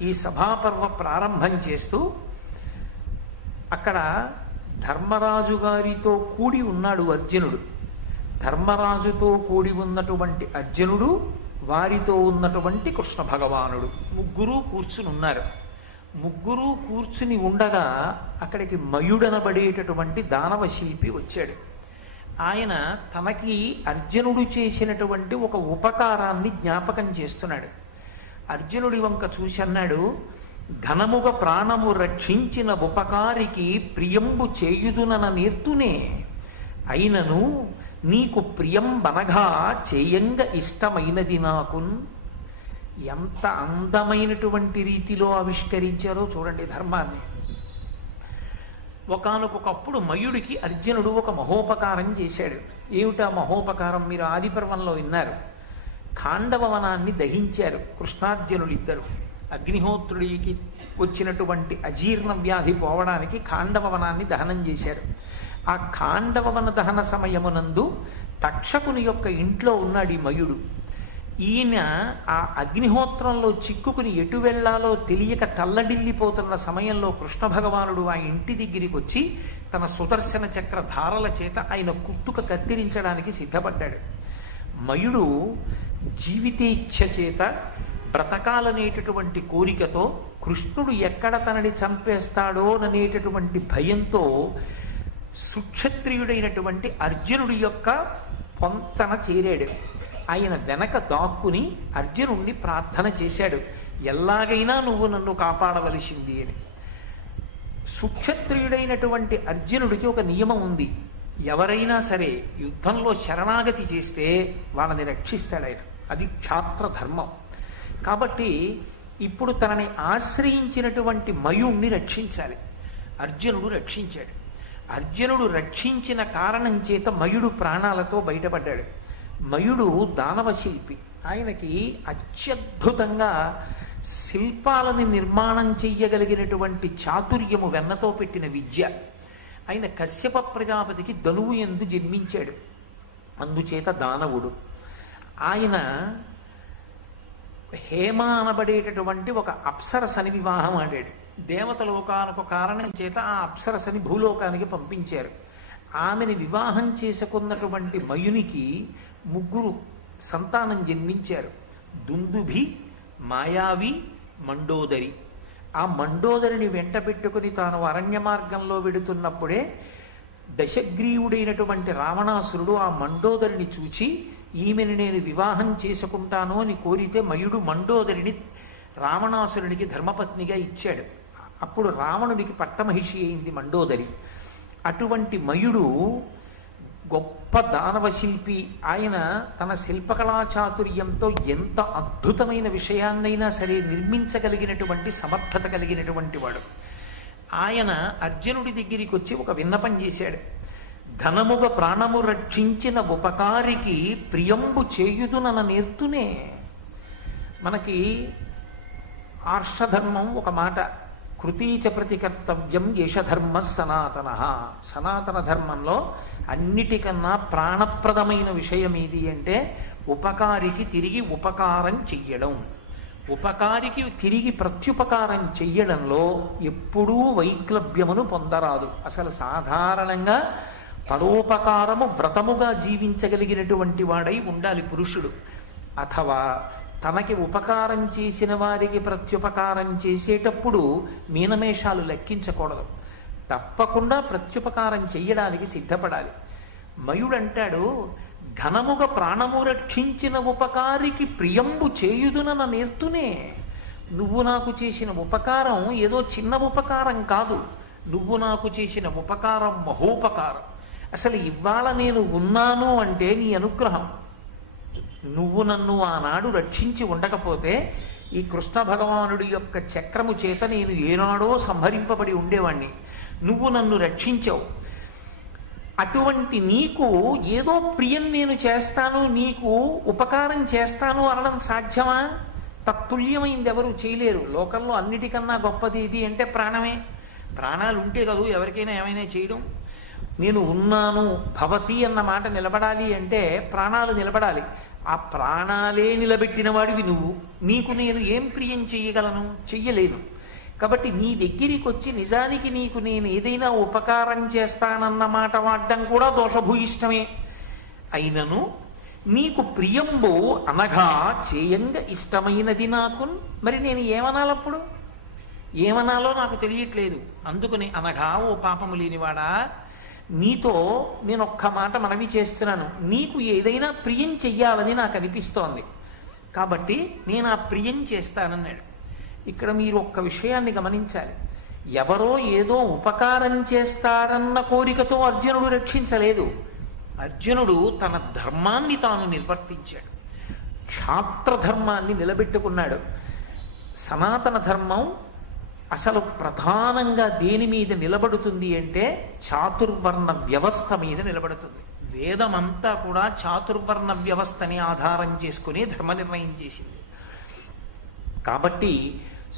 ఈ సభాపర్వ ప్రారంభం చేస్తూ అక్కడ ధర్మరాజు గారితో కూడి ఉన్నాడు అర్జునుడు. ధర్మరాజుతో కూడి ఉన్నటువంటి అర్జునుడు, వారితో ఉన్నటువంటి కృష్ణ భగవానుడు ముగ్గురు కూర్చుని ఉన్నారు. ముగ్గురు కూర్చుని ఉండగా అక్కడికి మయుడనబడేటటువంటి దానవ శిల్పి వచ్చాడు. ఆయన తనకి అర్జునుడు చేసినటువంటి ఒక ఉపకారాన్ని జ్ఞాపకం చేస్తున్నాడు. అర్జునుడి వంక చూసి అన్నాడు, ఘనముగ ప్రాణము రక్షించిన ఉపకారికి ప్రియంబు చేయుదునన నేర్తునే, అయినను నీకు ప్రియం బనగా చేయంగ ఇష్టమైనది నాకున్. ఎంత అందమైనటువంటి రీతిలో ఆవిష్కరించారో చూడండి ధర్మాన్ని. ఒకానొకప్పుడు మయుడికి అర్జునుడు ఒక మహోపకారం చేశాడు. ఏమిటా మహోపకారం? మీరు ఆదిపర్వంలో విన్నారు. ఖాండవ వనాన్ని దహించారు కృష్ణార్జునులు ఇద్దరు. అగ్నిహోత్రుడికి వచ్చినటువంటి అజీర్ణ వ్యాధి పోవడానికి ఖాండవ వనాన్ని దహనం చేశారు. ఆ ఖాండవ వన దహన సమయమునందు తక్షకుని యొక్క ఇంట్లో ఉన్నాడు ఈ మయుడు. ఈయన ఆ అగ్నిహోత్రంలో చిక్కుకుని ఎటు వెళ్లాలో తెలియక తల్లడిల్లిపోతున్న సమయంలో కృష్ణ భగవానుడు ఆ ఇంటి దగ్గరికి వచ్చి తన సుదర్శన చక్ర ధారల చేత ఆయన కుట్టుక కత్తిరించడానికి సిద్ధపడ్డాడు. మయుడు జీవితేచ్ఛ చేత బ్రతకాలనేటటువంటి కోరికతో కృష్ణుడు ఎక్కడ తనని చంపేస్తాడో అనేటటువంటి భయంతో సుక్షత్రియుడైనటువంటి అర్జునుడి యొక్క పొంతన చేరాడు. ఆయన వెనక దాక్కుని అర్జునుడిని ప్రార్థన చేశాడు, ఎలాగైనా నువ్వు నన్ను కాపాడవలసింది అని. సుక్షత్రియుడైనటువంటి అర్జునుడికి ఒక నియమం ఉంది. ఎవరైనా సరే యుద్ధంలో శరణాగతి చేస్తే వాళ్ళని రక్షిస్తాడు ఆయన. అది క్షాత్ర ధర్మం. కాబట్టి ఇప్పుడు తనని ఆశ్రయించినటువంటి మయుణ్ణి రక్షించాలి. అర్జునుడు రక్షించాడు. అర్జునుడు రక్షించిన కారణం చేత మయుడు ప్రాణాలతో బయటపడ్డాడు. మయుడు దానవ శిల్పి. ఆయనకి అత్యద్భుతంగా శిల్పాలని నిర్మాణం చెయ్యగలిగినటువంటి చాతుర్యము వెన్నతో పెట్టిన విద్య. ఆయన కశ్యప ప్రజాపతికి ధనువు యందు జన్మించాడు, అందుచేత దానవుడు. ఆయన హేమ అనబడేటటువంటి ఒక అప్సరసని వివాహం ఆడాడు. దేవతలోకానికి కారణం చేత ఆ అప్సరసని భూలోకానికి పంపించారు. ఆమెని వివాహం చేసుకున్నటువంటి మయునికి ముగ్గురు సంతానం జన్మించారు. దుందుభి, మాయావి, మండోదరి. ఆ మండోదరిని వెంట పెట్టుకుని తాను అరణ్య మార్గంలో వెడుతున్నప్పుడే దశగ్రీవుడైనటువంటి రావణాసురుడు ఆ మండోదరిని చూచి ఈమెను నేను వివాహం చేసుకుంటాను అని కోరితే మయుడు మండోదరిని రావణాసురునికి ధర్మపత్నిగా ఇచ్చాడు. అప్పుడు రావణుడికి పట్టమహిషి అయింది మండోదరి. అటువంటి మయుడు గొప్ప దానవ శిల్పి. ఆయన తన శిల్పకళా చాతుర్యంతో ఎంత అద్భుతమైన విషయాన్నైనా సరే నిర్మించగలిగినటువంటి సమర్థత కలిగినటువంటి వాడు. ఆయన అర్జునుడి దగ్గరికి వచ్చి ఒక విన్నపం చేశాడు. ఘనముగ ప్రాణము రక్షించిన ఉపకారికి ప్రియంబు చేయుదునన నేర్తునే. మనకి ఆర్షధర్మం ఒక మాట, కృతీచ ప్రతికర్తవ్యం యశధర్మ సనాతన. సనాతన ధర్మంలో అన్నిటికన్నా ప్రాణప్రదమైన విషయం ఏది అంటే ఉపకారికి తిరిగి ఉపకారం చెయ్యడం. ఉపకారికి తిరిగి ప్రత్యుపకారం చెయ్యడంలో ఎప్పుడూ వైక్లభ్యమును పొందరాదు. అసలు సాధారణంగా పరోపకారము వ్రతముగా జీవించగలిగినటువంటి వాడై ఉండాలి పురుషుడు. అథవా తనకి ఉపకారం చేసిన వారికి ప్రత్యుపకారం చేసేటప్పుడు మీనమేషాలు లెక్కించకూడదు. తప్పకుండా ప్రత్యుపకారం చెయ్యడానికి సిద్ధపడాలి. మయుడంటాడు, ఘనముగ ప్రాణము రక్షించిన ఉపకారికి ప్రియంబు చేయుదునన నేర్తునే. నువ్వు నాకు చేసిన ఉపకారం ఏదో చిన్న ఉపకారం కాదు, నువ్వు నాకు చేసిన ఉపకారం మహోపకారం. అసలు ఇవాళ నేను ఉన్నాను అంటే నీ అనుగ్రహం. నువ్వు నన్ను ఆనాడు రక్షించి ఉండకపోతే ఈ కృష్ణ భగవానుడి యొక్క చక్రము చేత నేను ఏనాడో సంహరింపబడి ఉండేవాణ్ణి. నువ్వు నన్ను రక్షించావు. అటువంటి నీకు ఏదో ప్రియం నేను చేస్తాను, నీకు ఉపకారం చేస్తాను అనడం సాధ్యమా? తత్తుల్యమైంది ఎవరు చేయలేరు. లోకంలో అన్నిటికన్నా గొప్పది ఇది అంటే ప్రాణమే. ప్రాణాలు ఉంటే కదూ ఎవరికైనా ఏమైనా చేయడం. నేను ఉన్నాను భవతి అన్న మాట నిలబడాలి అంటే ప్రాణాలు నిలబడాలి. ఆ ప్రాణాలే నిలబెట్టిన వాడివి నువ్వు. నీకు నేను ఏం ప్రియం చెయ్యగలను? చెయ్యలేను. కాబట్టి నీ దగ్గరికి వచ్చి నిజానికి నీకు నేను ఏదైనా ఉపకారం చేస్తానన్న మాట వాడడం కూడా దోషభూయిష్టమే. అయినను నీకు ప్రియంబో అనగా చేయంగా ఇష్టమైనది నాకు. మరి నేను ఏమనాలప్పుడు? ఏమనాలో నాకు తెలియట్లేదు. అందుకని అనగా ఓ పాపము లేనివాడా, నీతో నేను ఒక్క మాట మనవి చేస్తున్నాను. నీకు ఏదైనా ప్రియం చెయ్యాలని నాకు అనిపిస్తోంది, కాబట్టి నేను ఆ ప్రియం చేస్తానన్నాడు. ఇక్కడ మీరు ఒక్క విషయాన్ని గమనించాలి. ఎవరో ఏదో ఉపకారం చేస్తారన్న కోరికతో అర్జునుడు రక్షించలేదు. అర్జునుడు తన ధర్మాన్ని తాను నిర్వర్తించాడు. క్షాత్రధర్మాన్ని నిలబెట్టుకున్నాడు. సనాతన ధర్మం అసలు ప్రధానంగా దేని మీద నిలబడుతుంది అంటే చాతుర్వర్ణ వ్యవస్థ మీద నిలబడుతుంది. వేదమంతా కూడా చాతుర్వర్ణ వ్యవస్థని ఆధారం చేసుకుని ధర్మ నిర్ణయం చేసింది. కాబట్టి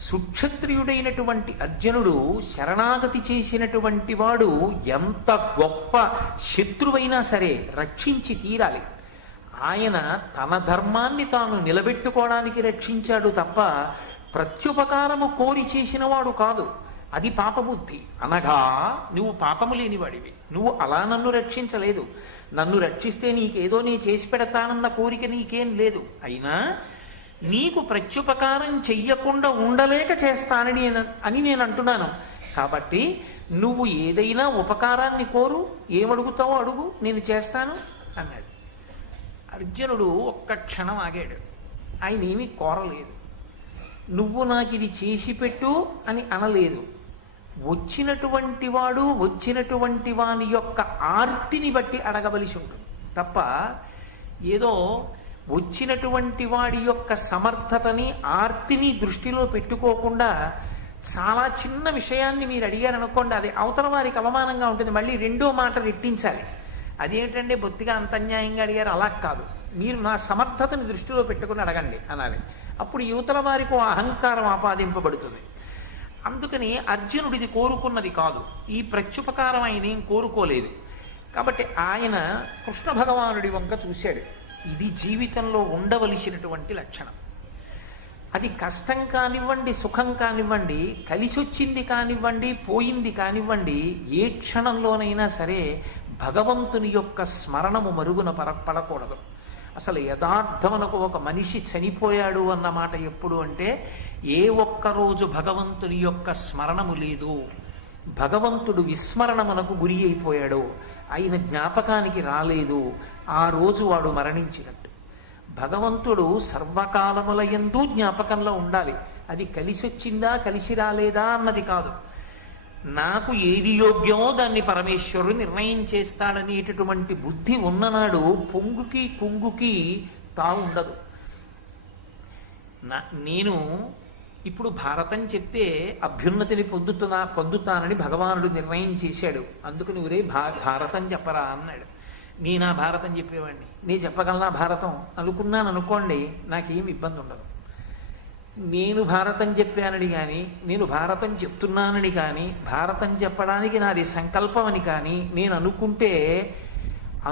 సుక్షత్రియుడైనటువంటి అర్జునుడు శరణాగతి చేసినటువంటి వాడు ఎంత గొప్ప శత్రువైనా సరే రక్షించి తీరాలి. ఆయన తన ధర్మాన్ని తాను నిలబెట్టుకోవడానికి రక్షించాడు తప్ప ప్రత్యుపకారము కోరి చేసిన వాడు కాదు. అది పాపబుద్ధి. అనగా నువ్వు పాపము లేనివాడివి. నువ్వు అలా నన్ను రక్షించలేదు. నన్ను రక్షిస్తే నీకేదో నీ చేసి పెడతానన్న కోరిక నీకేం లేదు. అయినా నీకు ప్రత్యుపకారం చెయ్యకుండా ఉండలేక చేస్తానని నేను అంటున్నాను. కాబట్టి నువ్వు ఏదైనా ఉపకారాన్ని కోరు, ఏమడుగుతావో అడుగు, నేను చేస్తాను అన్నాడు. అర్జునుడు ఒక్క క్షణం ఆగాడు. ఆయన ఏమీ కోరలేదు. నువ్వు నాకు ఇది చేసి పెట్టు అని అనలేదు. వచ్చినటువంటి వాడు వచ్చినటువంటి వాని యొక్క ఆర్తిని బట్టి అడగవలసి ఉంటుంది తప్ప ఏదో వచ్చినటువంటి వాడి యొక్క సమర్థతని ఆర్తిని దృష్టిలో పెట్టుకోకుండా చాలా చిన్న విషయాన్ని మీరు అడిగారనుకోండి, అది అవతల వారికి అవమానంగా ఉంటుంది. మళ్ళీ రెండో మాట రెట్టించాలి. అదేంటంటే బొత్తిగా అంత అన్యాయంగా అడిగారు. అలా కాదు, మీరు నా సమర్థతని దృష్టిలో పెట్టుకుని అడగండి అనాలి. అప్పుడు యువతల వారికి అహంకారం ఆపాదింపబడుతుంది. అందుకని అర్జునుడు ఇది కోరుకున్నది కాదు. ఈ ప్రత్యుపకారం ఆయన ఏం కోరుకోలేదు. కాబట్టి ఆయన కృష్ణ భగవానుడి వంక చూశాడు. ఇది జీవితంలో ఉండవలసినటువంటి లక్షణం. అది కష్టం కానివ్వండి, సుఖం కానివ్వండి, కలిసొచ్చింది కానివ్వండి, పోయింది కానివ్వండి, ఏ క్షణంలోనైనా సరే భగవంతుని యొక్క స్మరణము మరుగున పడకూడదు. అసలు యథార్థమునకు ఒక మనిషి చనిపోయాడు అన్న మాట ఎప్పుడు అంటే ఏ ఒక్కరోజు భగవంతుని యొక్క స్మరణము లేదు, భగవంతుడు విస్మరణమునకు గురి అయిపోయాడు, ఆయన జ్ఞాపకానికి రాలేదు, ఆ రోజు వాడు మరణించినట్టు. భగవంతుడు సర్వకాలముల యందు జ్ఞాపకంలో ఉండాలి. అది కలిసొచ్చిందా కలిసి రాలేదా అన్నది కాదు. నాకు ఏది యోగ్యమో దాన్ని పరమేశ్వరుడు నిర్ణయం చేస్తాడనేటటువంటి బుద్ధి ఉన్ననాడు పొంగుకి కుంగుకి తావుండదు. నేను ఇప్పుడు భారతం చెప్తే అభ్యున్నతిని పొందుతానని భగవానుడు నిర్ణయం చేశాడు. అందుకని ఒరే భారతం చెప్పరా అన్నాడు. నేనా భారతం చెప్పేవాడిని, నేను చెప్పగలనా భారతం అనుకున్నాను అనుకోండి, నాకేం ఇబ్బంది ఉండదు. నేను భారతం చెప్పానని కానీ, నేను భారతం చెప్తున్నానని కానీ, భారతం చెప్పడానికి నాది సంకల్పం అని కానీ నేను అనుకుంటే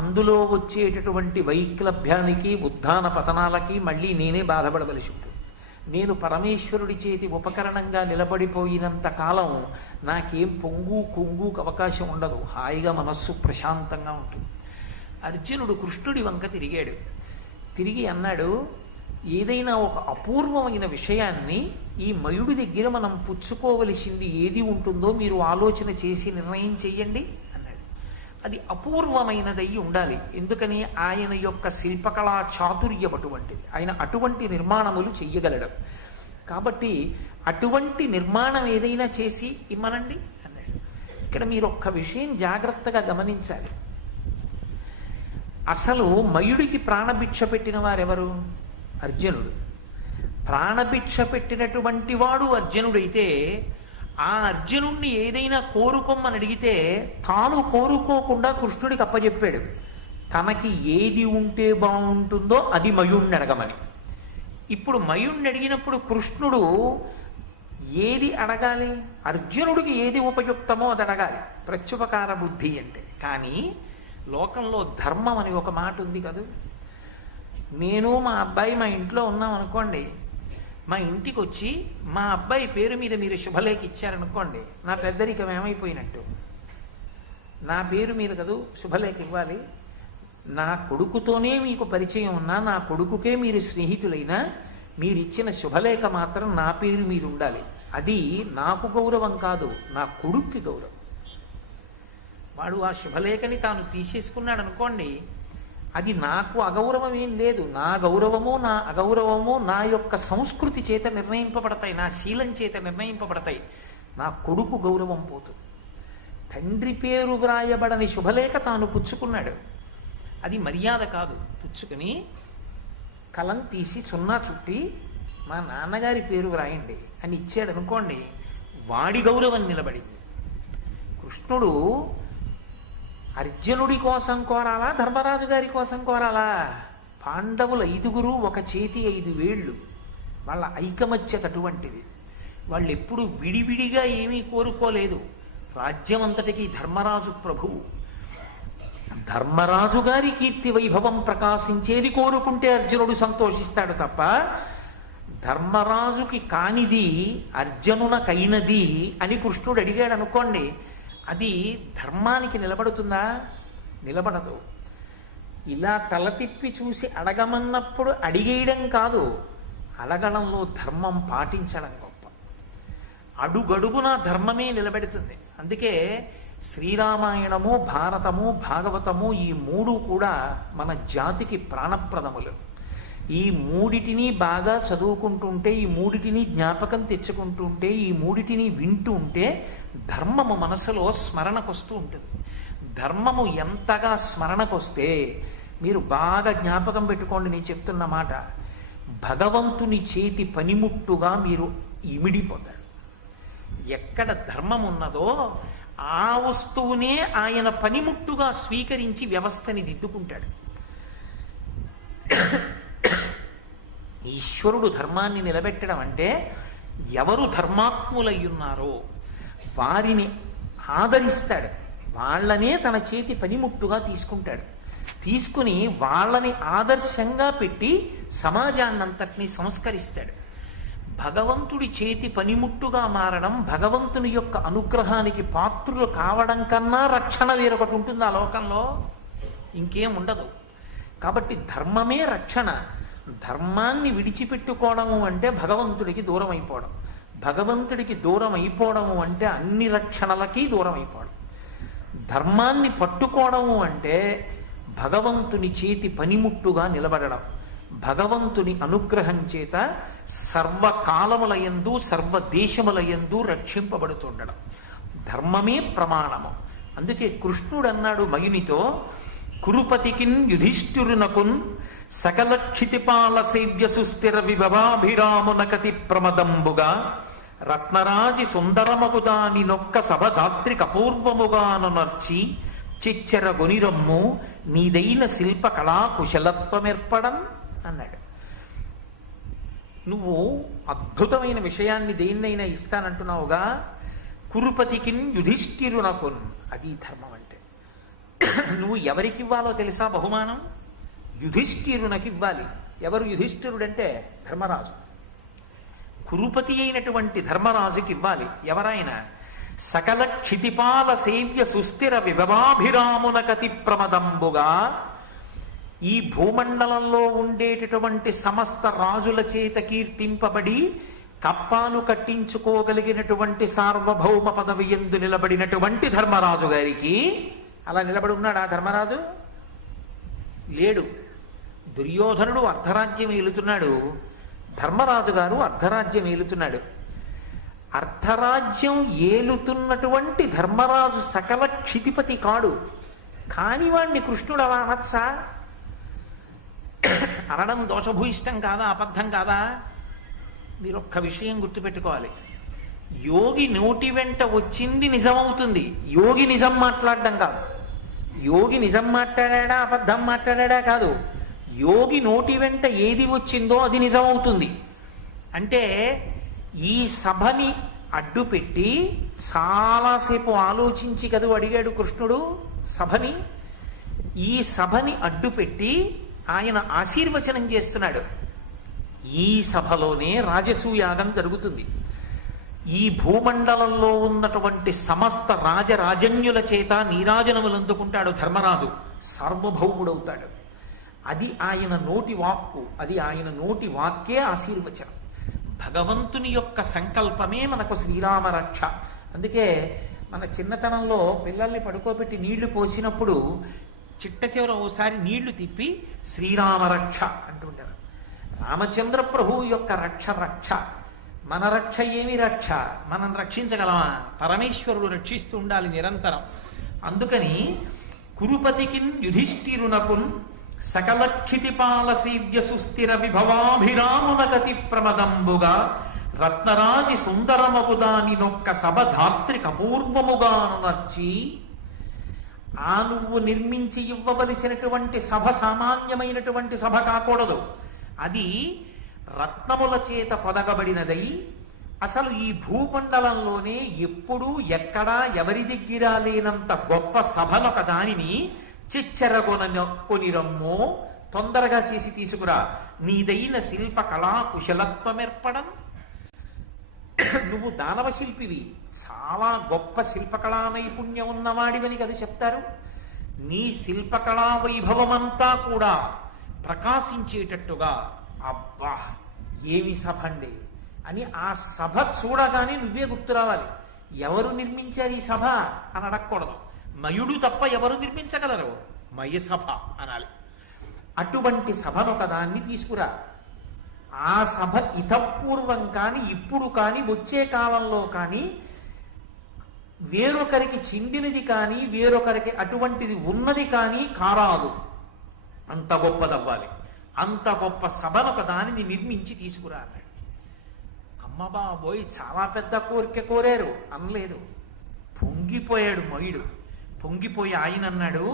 అందులో వచ్చేటటువంటి వైక్లభ్యానికి, ఉత్థాన పతనాలకి మళ్ళీ నేనే బాధపడవలసి ఉంటుంది. నేను పరమేశ్వరుడి చేతి ఉపకరణంగా నిలబడిపోయినంత కాలం నాకేం పొంగు కుంగుకు అవకాశం ఉండదు. హాయిగా మనస్సు ప్రశాంతంగా ఉంటుంది. అర్జునుడు కృష్ణుడి వంక తిరిగాడు. తిరిగి అన్నాడు, ఏదైనా ఒక అపూర్వమైన విషయాన్ని ఈ మయుడి దగ్గర మనం పుచ్చుకోవలసింది ఏది ఉంటుందో మీరు ఆలోచన చేసి నిర్ణయం చెయ్యండి అన్నాడు. అది అపూర్వమైనదై ఉండాలి. ఎందుకని ఆయన యొక్క శిల్పకళా చాతుర్యం అటువంటిది. ఆయన అటువంటి నిర్మాణములు చెయ్యగలడు. కాబట్టి అటువంటి నిర్మాణం ఏదైనా చేసి ఇమ్మనండి అన్నాడు. ఇక్కడ మీరు ఒక్క విషయం జాగ్రత్తగా గమనించాలి. అసలు మయుడికి ప్రాణభిక్ష పెట్టిన వారెవరు? అర్జునుడు. ప్రాణభిక్ష పెట్టినటువంటి వాడు అర్జునుడైతే ఆ అర్జునుణ్ణి ఏదైనా కోరుకోమని అడిగితే తాను కోరుకోకుండా కృష్ణుడికి అప్పచెప్పాడు. తనకి ఏది ఉంటే బాగుంటుందో అది మయుణ్ణి అడగమని. ఇప్పుడు మయుణ్ణి అడిగినప్పుడు కృష్ణుడు ఏది అడగాలి? అర్జునుడికి ఏది ఉపయుక్తమో అది అడగాలి. ప్రత్యుపకార బుద్ధి అంటే. కానీ లోకంలో ధర్మం అని ఒక మాట ఉంది కదా. నేను మా అబ్బాయి మా ఇంట్లో ఉన్నాం అనుకోండి, మా ఇంటికి వచ్చి మా అబ్బాయి పేరు మీద మీరు శుభలేఖ ఇచ్చారనుకోండి, నా పెద్దరికం ఏమైపోయినట్టు? నా పేరు మీద కదూ శుభలేఖ ఇవ్వాలి. నా కొడుకుతోనే మీకు పరిచయం ఉన్నా, నా కొడుకుకే మీరు స్నేహితులైనా, మీరిచ్చిన శుభలేఖ మాత్రం నా పేరు మీద ఉండాలి. అది నాకు గౌరవం కాదు, నా కొడుక్కి గౌరవం. వాడు ఆ శుభలేఖని తాను తీసేసుకున్నాడు అనుకోండి, అది నాకు అగౌరవం ఏం లేదు. నా గౌరవము నా అగౌరవము నా యొక్క సంస్కృతి చేత నిర్ణయింపబడతాయి, నా శీలం చేత నిర్ణయింపబడతాయి. నా కొడుకు గౌరవం పోతుంది. తండ్రి పేరు వ్రాయబడని శుభలేఖ తాను పుచ్చుకున్నాడు, అది మర్యాద కాదు. పుచ్చుకుని కలం తీసి సున్నా చుట్టి మా నాన్నగారి పేరు వ్రాయండి అని ఇచ్చాడు అనుకోండి, వాడి గౌరవం నిలబడింది. కృష్ణుడు అర్జునుడి కోసం కోరాలా, ధర్మరాజు గారి కోసం కోరాలా? పాండవుల 5 ఒక చేతి 5 వేళ్ళు, వాళ్ళ ఐకమత్యత అటువంటిది. వాళ్ళు ఎప్పుడు విడివిడిగా ఏమీ కోరుకోలేదు. రాజ్యం అంతటికీ ధర్మరాజు ప్రభువు. ధర్మరాజు గారి కీర్తి వైభవం ప్రకాశించేది కోరుకుంటే అర్జునుడు సంతోషిస్తాడు తప్ప, ధర్మరాజుకి కానిది అర్జునునకైనది అని కృష్ణుడు అడిగాడు అనుకోండి, అది ధర్మానికి నిలబడుతుందా? నిలబడదు. ఇలా తల తిప్పి చూసి అడగమన్నప్పుడు అడిగేయడం కాదు, అడగడంలో ధర్మం పాటించడం గొప్ప. అడుగడుగునా ధర్మమే నిలబెడుతుంది. అందుకే శ్రీరామాయణము, భారతము, భాగవతము ఈ 3 కూడా మన జాతికి ప్రాణప్రదములు. ఈ 3టిని బాగా చదువుకుంటుంటే, ఈ 3టిని జ్ఞాపకం తెచ్చుకుంటుంటే, ఈ 3టిని వింటూ ఉంటే ధర్మము మనసులో స్మరణకొస్తూ ఉంటుంది. ధర్మము ఎంతగా స్మరణకొస్తే మీరు బాగా జ్ఞాపకం పెట్టుకోండి నేను చెప్తున్న మాట, భగవంతుని చేతి పనిముట్టుగా మీరు ఇమిడిపోతారు. ఎక్కడ ధర్మం ఉన్నదో ఆ వస్తువునే ఆయన పనిముట్టుగా స్వీకరించి వ్యవస్థని దిద్దుకుంటాడు. ఈశ్వరుడు ధర్మాన్ని నిలబెట్టడం అంటే ఎవరు ధర్మాత్ములయ్యున్నారో వారిని ఆదరిస్తాడు, వాళ్ళనే తన చేతి పనిముట్టుగా తీసుకుంటాడు. తీసుకుని వాళ్ళని ఆదర్శంగా పెట్టి సమాజాన్నంతటినీ సంస్కరిస్తాడు. భగవంతుడి చేతి పనిముట్టుగా మారడం, భగవంతుని యొక్క అనుగ్రహానికి పాత్రులు కావడం కన్నా రక్షణ వేరొకటి ఉంటుంది ఆ లోకంలో, ఇంకేం ఉండదు. కాబట్టి ధర్మమే రక్షణ. ధర్మాన్ని విడిచిపెట్టుకోవడము అంటే భగవంతుడికి దూరం అయిపోవడం, భగవంతుడికి దూరం అయిపోవడము అంటే అన్ని రక్షణలకి దూరం అయిపోవడం. ధర్మాన్ని పట్టుకోవడము అంటే భగవంతుని చేతి పనిముట్టుగా నిలబడడం, భగవంతుని అనుగ్రహం చేత సర్వకాలములయందు సర్వదేశములయందు రక్షింపబడుతుండడం. ధర్మమే ప్రమాణము. అందుకే కృష్ణుడు అన్నాడు మయునితో, కురుపతికిన్ యుధిష్ఠిరునకున్ సకల క్షితిపాల సేవ్య సుస్థిర విభవాభిరామునకతి ప్రమదంబుగా రత్నరాజి సుందరమగుదాని నొక్క సభధాత్రి కపూర్వముగానర్చి చిచ్చెర గొనిరమ్ము నీదైన శిల్ప కళా కుశలత్వమేర్పడం అన్నాడు. నువ్వు అద్భుతమైన విషయాన్ని దేన్నైనా ఇస్తానంటున్నావుగా, కురుపతికిన్ యుధిష్ఠిరునకున్, అది ధర్మం అంటే. నువ్వు ఎవరికి ఇవ్వాలో తెలుసా బహుమానం? యుధిష్ఠిరునకి ఇవ్వాలి. ఎవరు యుధిష్ఠిరుడంటే? ధర్మరాజు. కురుపతి అయినటువంటి ధర్మరాజుకి ఇవ్వాలి. ఎవరైనా సకల క్షితిపాల సేవ్య సుస్థిర విభవాభిరామునకతి ప్రమదంబుగా, ఈ భూమండలంలో ఉండేటటువంటి సమస్త రాజుల చేత కీర్తింపబడి కప్పాలు కట్టించుకోగలిగినటువంటి సార్వభౌమ పదవి యందు నిలబడినటువంటి ధర్మరాజు గారికి. అలా నిలబడి ఉన్నాడు ఆ ధర్మరాజు? లేడు. దుర్యోధనుడు అర్ధరాజ్యం ఏలుతున్నాడు, ధర్మరాజు గారు అర్ధరాజ్యం ఏలుతున్నాడు. అర్ధరాజ్యం ఏలుతున్నటువంటి ధర్మరాజు సకల క్షితిపతి కాడు. కాని వాణ్ణి కృష్ణుడు అలా అనొచ్చా? అనడం దోషభూయిష్టం కాదా, అబద్ధం కాదా? మీరు ఒక్క విషయం గుర్తుపెట్టుకోవాలి. యోగి నోటి వెంట వచ్చింది నిజమవుతుంది, యోగి నిజం మాట్లాడడం కాదు. యోగి నిజం మాట్లాడా అబద్ధం మాట్లాడా కాదు, యోగి నోటి వెంట ఏది వచ్చిందో అది నిజమవుతుంది. అంటే ఈ సభని అడ్డుపెట్టి చాలాసేపు ఆలోచించి కదూ అడిగాడు కృష్ణుడు సభని. ఈ సభని అడ్డుపెట్టి ఆయన ఆశీర్వచనం చేస్తున్నాడు. ఈ సభలోనే రాజసూయాగం జరుగుతుంది. ఈ భూమండలంలో ఉన్నటువంటి సమస్త రాజరాజన్యుల చేత నీరాజనములు అందుకుంటాడు ధర్మరాజు, సార్వభౌముడవుతాడు. అది ఆయన నోటి వాక్కు, అది ఆయన నోటి వాక్కే ఆశీర్వచనం. భగవంతుని యొక్క సంకల్పమే మనకు శ్రీరామ రక్ష. అందుకే మన చిన్నతనంలో పిల్లల్ని పడుకోబెట్టి నీళ్లు పోసినప్పుడు చిట్ట చివర ఓసారి నీళ్లు తిప్పి శ్రీరామ రక్ష అంటుంటారు. రామచంద్ర ప్రభువు యొక్క రక్ష రక్ష. మన రక్ష ఏమి రక్ష? మనం రక్షించగలమా? పరమేశ్వరుడు రక్షిస్తూ ఉండాలి నిరంతరం. అందుకని కురుపతికిన్ యుధిష్ఠిరునకున్ సకల క్షితిపాల సేద్య సుస్థిర విభవాభిరామునకతి ప్రమదంబుగా రత్నరాజి సుందరమగు దాని నొక్క సభ ధాత్రి కపూర్వముగాను నర్చి. నువ్వు నిర్మించి ఇవ్వవలసినటువంటి సభ సామాన్యమైనటువంటి సభ కాకూడదు. అది రత్నముల చేత పొదగబడినదై అసలు ఈ భూమండలంలోనే ఎప్పుడూ ఎక్కడా ఎవరి దగ్గర లేనంత గొప్ప సభనొక దానిని కొనిరమ్మో, తొందరగా చేసి తీసుకురా. నీదైన శిల్ప కళా కుశలత్వమేర్పడం. నువ్వు దానవ శిల్పివి, చాలా గొప్ప శిల్పకళా నైపుణ్యం ఉన్నవాడివని కదా చెప్తారు. నీ శిల్పకళా వైభవమంతా కూడా ప్రకాశించేటట్టుగా, అబ్బా ఏమి సభ అండి అని ఆ సభ చూడగానే నువ్వే గుర్తు రావాలి. ఎవరు నిర్మించారు ఈ సభ అని అడగకూడదు. మయుడు తప్ప ఎవరు నిర్మించగలరు? మయ సభ అనాలి. అటువంటి సభనొకదాన్ని తీసుకురా. ఆ సభ ఇతపూర్వం కానీ ఇప్పుడు కానీ వచ్చే కాలంలో కానీ వేరొకరికి చెందినది కానీ వేరొకరికి అటువంటిది ఉన్నది కానీ కారాదు. అంత గొప్పదవ్వాలి. అంత గొప్ప సభనొక దానిని నిర్మించి తీసుకురా అన్నాడు. అమ్మ బాబోయ్, చాలా పెద్ద కోరిక కోరారు అనలేదు. పొంగిపోయాడు మయుడు. పొంగిపోయి ఆయన అన్నాడు,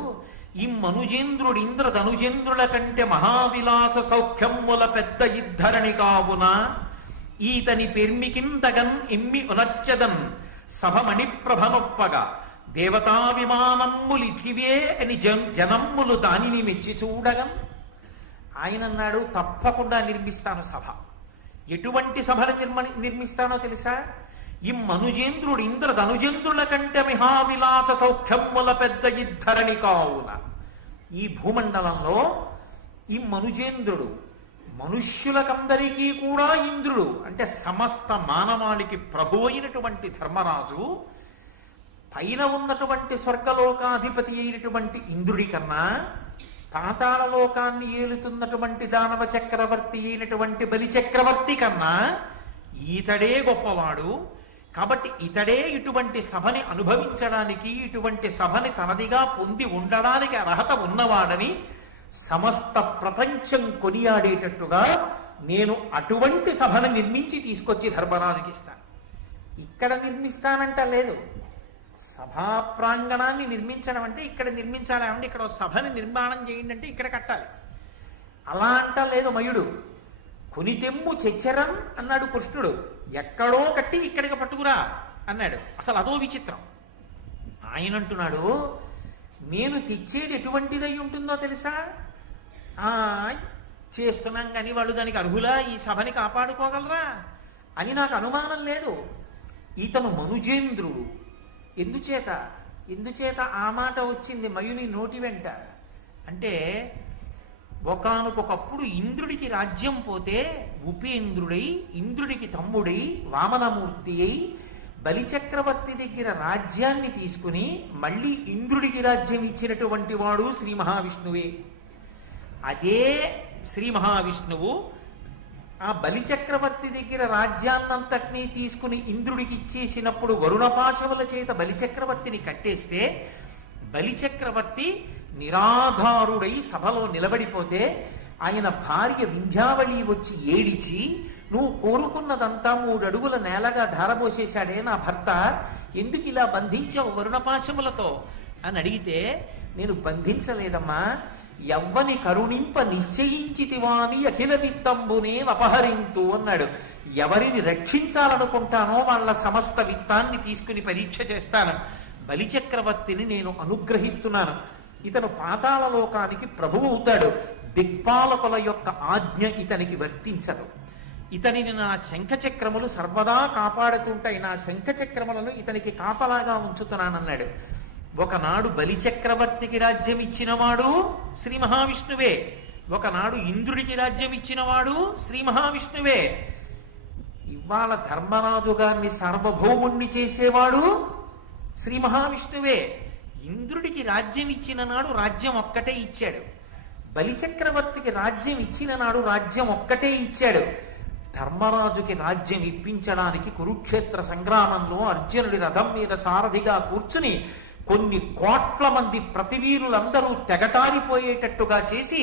ఈ మనుజేంద్రుడు ఇంద్ర ధనుజేంద్రుల కంటే మహావిలాస సౌఖ్యముల పెద్ద ఇద్ధరణి కావున ఈతని పెర్మికింతగన్ ఎమ్మి ఉనచ్చదన్ సభమణి ప్రభనొప్పగా దేవతా విమానమ్ములిట్టివే అని జనమ్ములు దానిని మెచ్చి చూడగన్. ఆయన అన్నాడు, తప్పకుండా నిర్మిస్తాను సభ. ఎటువంటి సభను నిర్మిస్తానో తెలుసా? ఈ మనుజేంద్రుడు ఇంద్ర ధనుజేంద్రుల కంటే మహావిలాస సౌఖ్యముల పెద్ద ఇద్ధరణి కావున. ఈ భూమండలంలో ఈ మనుజేంద్రుడు మనుష్యులకందరికీ కూడా ఇంద్రుడు, అంటే సమస్త మానవాళికి ప్రభు అయినటువంటి ధర్మరాజు పైన ఉన్నటువంటి స్వర్గలోకాధిపతి అయినటువంటి ఇంద్రుడి కన్నా, పాతాళ లోకాన్ని ఏలుతున్నటువంటి దానవ చక్రవర్తి అయినటువంటి బలి చక్రవర్తి కన్నా ఈతడే గొప్పవాడు. కాబట్టి ఇతడే ఇటువంటి సభని అనుభవించడానికి, ఇటువంటి సభని తనదిగా పొంది ఉండడానికి అర్హత ఉన్నవాడని సమస్త ప్రపంచం కొనియాడేటట్టుగా నేను అటువంటి సభను నిర్మించి తీసుకొచ్చి ధర్మరాజుకి ఇస్తాను. ఇక్కడ నిర్మిస్తానంట లేదు. సభా ప్రాంగణాన్ని నిర్మించడం అంటే ఇక్కడ నిర్మించాలి అంటే ఇక్కడ సభని నిర్మాణం చేయండి అంటే ఇక్కడ కట్టాలి. అలా అంట లేదు మయుడు. కొనితెమ్ము చెచ్చరం అన్నాడు కృష్ణుడు. ఎక్కడో కట్టి ఇక్కడికి పట్టుకురా అన్నాడు. అసలు అదో విచిత్రం. ఆయన అంటున్నాడు, నేను తెచ్చేది ఎటువంటిదై ఉంటుందో తెలుసా? చేస్తున్నాం కానీ వాళ్ళు దానికి అర్హులా, ఈ సభని కాపాడుకోగలరా అని నాకు అనుమానం లేదు. ఇతను మనుజేంద్రుడు. ఎందుచేత ఆ మాట వచ్చింది మయుని నోటి వెంట అంటే, ఒకానొకప్పుడు ఇంద్రుడికి రాజ్యం పోతే ఉపేంద్రుడై, ఇంద్రుడికి తమ్ముడై, వామనమూర్తి అయి బలిచక్రవర్తి దగ్గర రాజ్యాన్ని తీసుకుని మళ్ళీ ఇంద్రుడికి రాజ్యం ఇచ్చినటువంటి వాడు శ్రీ మహావిష్ణువే. అదే శ్రీ మహావిష్ణువు ఆ బలిచక్రవర్తి దగ్గర రాజ్యాన్నంతటినీ తీసుకుని ఇంద్రుడికి ఇచ్చేసినప్పుడు వరుణపాశవుల చేత బలిచక్రవర్తిని కట్టేస్తే, బలిచక్రవర్తి నిరాధారుడై సభలో నిలబడిపోతే ఆయన భార్య వింధ్యావళి వచ్చి ఏడిచి, నువ్వు కోరుకున్నదంతా 3 అడుగుల నేలగా ధారపోసేశాడే నా భర్త, ఎందుకు ఇలా బంధించావు వరుణపాశములతో అని అడిగితే, నేను బంధించలేదమ్మా, ఎవ్వని కరుణింప నిశ్చయించితివాని అఖిల విత్తంబునే అపహరింతు అన్నాడు. ఎవరిని రక్షించాలనుకుంటానో వాళ్ళ సమస్త విత్తాన్ని తీసుకుని పరీక్ష చేస్తాను. బలిచక్రవర్తిని నేను అనుగ్రహిస్తున్నాను. ఇతను పాతాళ లోకానికి ప్రభువు అవుతాడు. దిక్పాలకుల యొక్క ఆజ్ఞ ఇతనికి వర్తించదు. ఇతనిని నా శంఖచక్రములు సర్వదా కాపాడుతుంటాయి, నా శంఖచక్రములను ఇతనికి కాపలాగా ఉంచుతున్నానన్నాడు. ఒకనాడు బలిచక్రవర్తికి రాజ్యం ఇచ్చినవాడు శ్రీ మహావిష్ణువే, ఒకనాడు ఇంద్రుడికి రాజ్యం ఇచ్చినవాడు శ్రీ మహావిష్ణువే. ఇవాళ ధర్మరాజు గారిని సార్వభౌముణ్ణి చేసేవాడు శ్రీ మహావిష్ణువే. ఇంద్రుడికి రాజ్యం ఇచ్చిన నాడు రాజ్యం ఒక్కటే ఇచ్చాడు, బలిచక్రవర్తికి రాజ్యం ఇచ్చిన నాడు రాజ్యం ఒక్కటే ఇచ్చాడు. ధర్మరాజుకి రాజ్యం ఇప్పించడానికి కురుక్షేత్ర సంగ్రామంలో అర్జునుడి రథం మీద సారథిగా కూర్చుని కొన్ని కోట్ల మంది ప్రతివీరులందరూ తెగటారిపోయేటట్టుగా చేసి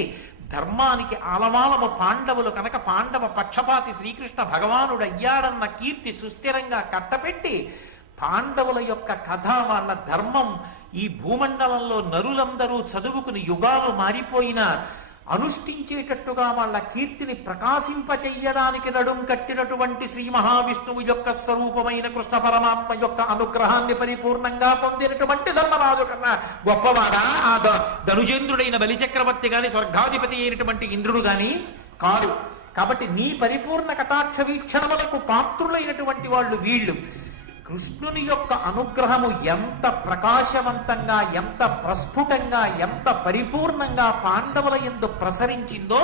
ధర్మానికి ఆలవాలము పాండవులు కనుక పాండవ పక్షపాతి శ్రీకృష్ణ భగవానుడు అయ్యాడన్న కీర్తి సుస్థిరంగా కట్టపెట్టి పాండవుల యొక్క కథ, వాళ్ళ ధర్మం ఈ భూమండలంలో నరులందరూ చదువుకుని యుగాలు మారిపోయినా అనుష్ఠించేటట్టుగా వాళ్ళ కీర్తిని ప్రకాశింపచెయ్యడానికి నడుం కట్టినటువంటి శ్రీ మహావిష్ణువు యొక్క స్వరూపమైన కృష్ణ పరమాత్మ యొక్క అనుగ్రహాన్ని పరిపూర్ణంగా పొందినటువంటి ధర్మరాజు కన్నా గొప్పవాడా ఆ ధనుజేంద్రుడైన బలిచక్రవర్తి గాని స్వర్గాధిపతి అయినటువంటి ఇంద్రుడు గాని కాదు. కాబట్టి నీ పరిపూర్ణ కటాక్ష వీక్షణములకు పాత్రులైనటువంటి వాళ్ళు వీళ్ళు. కృష్ణుని యొక్క అనుగ్రహము ఎంత ప్రకాశవంతంగా, ఎంత ప్రస్ఫుటంగా, ఎంత పరిపూర్ణంగా పాండవుల యందు ప్రసరించిందో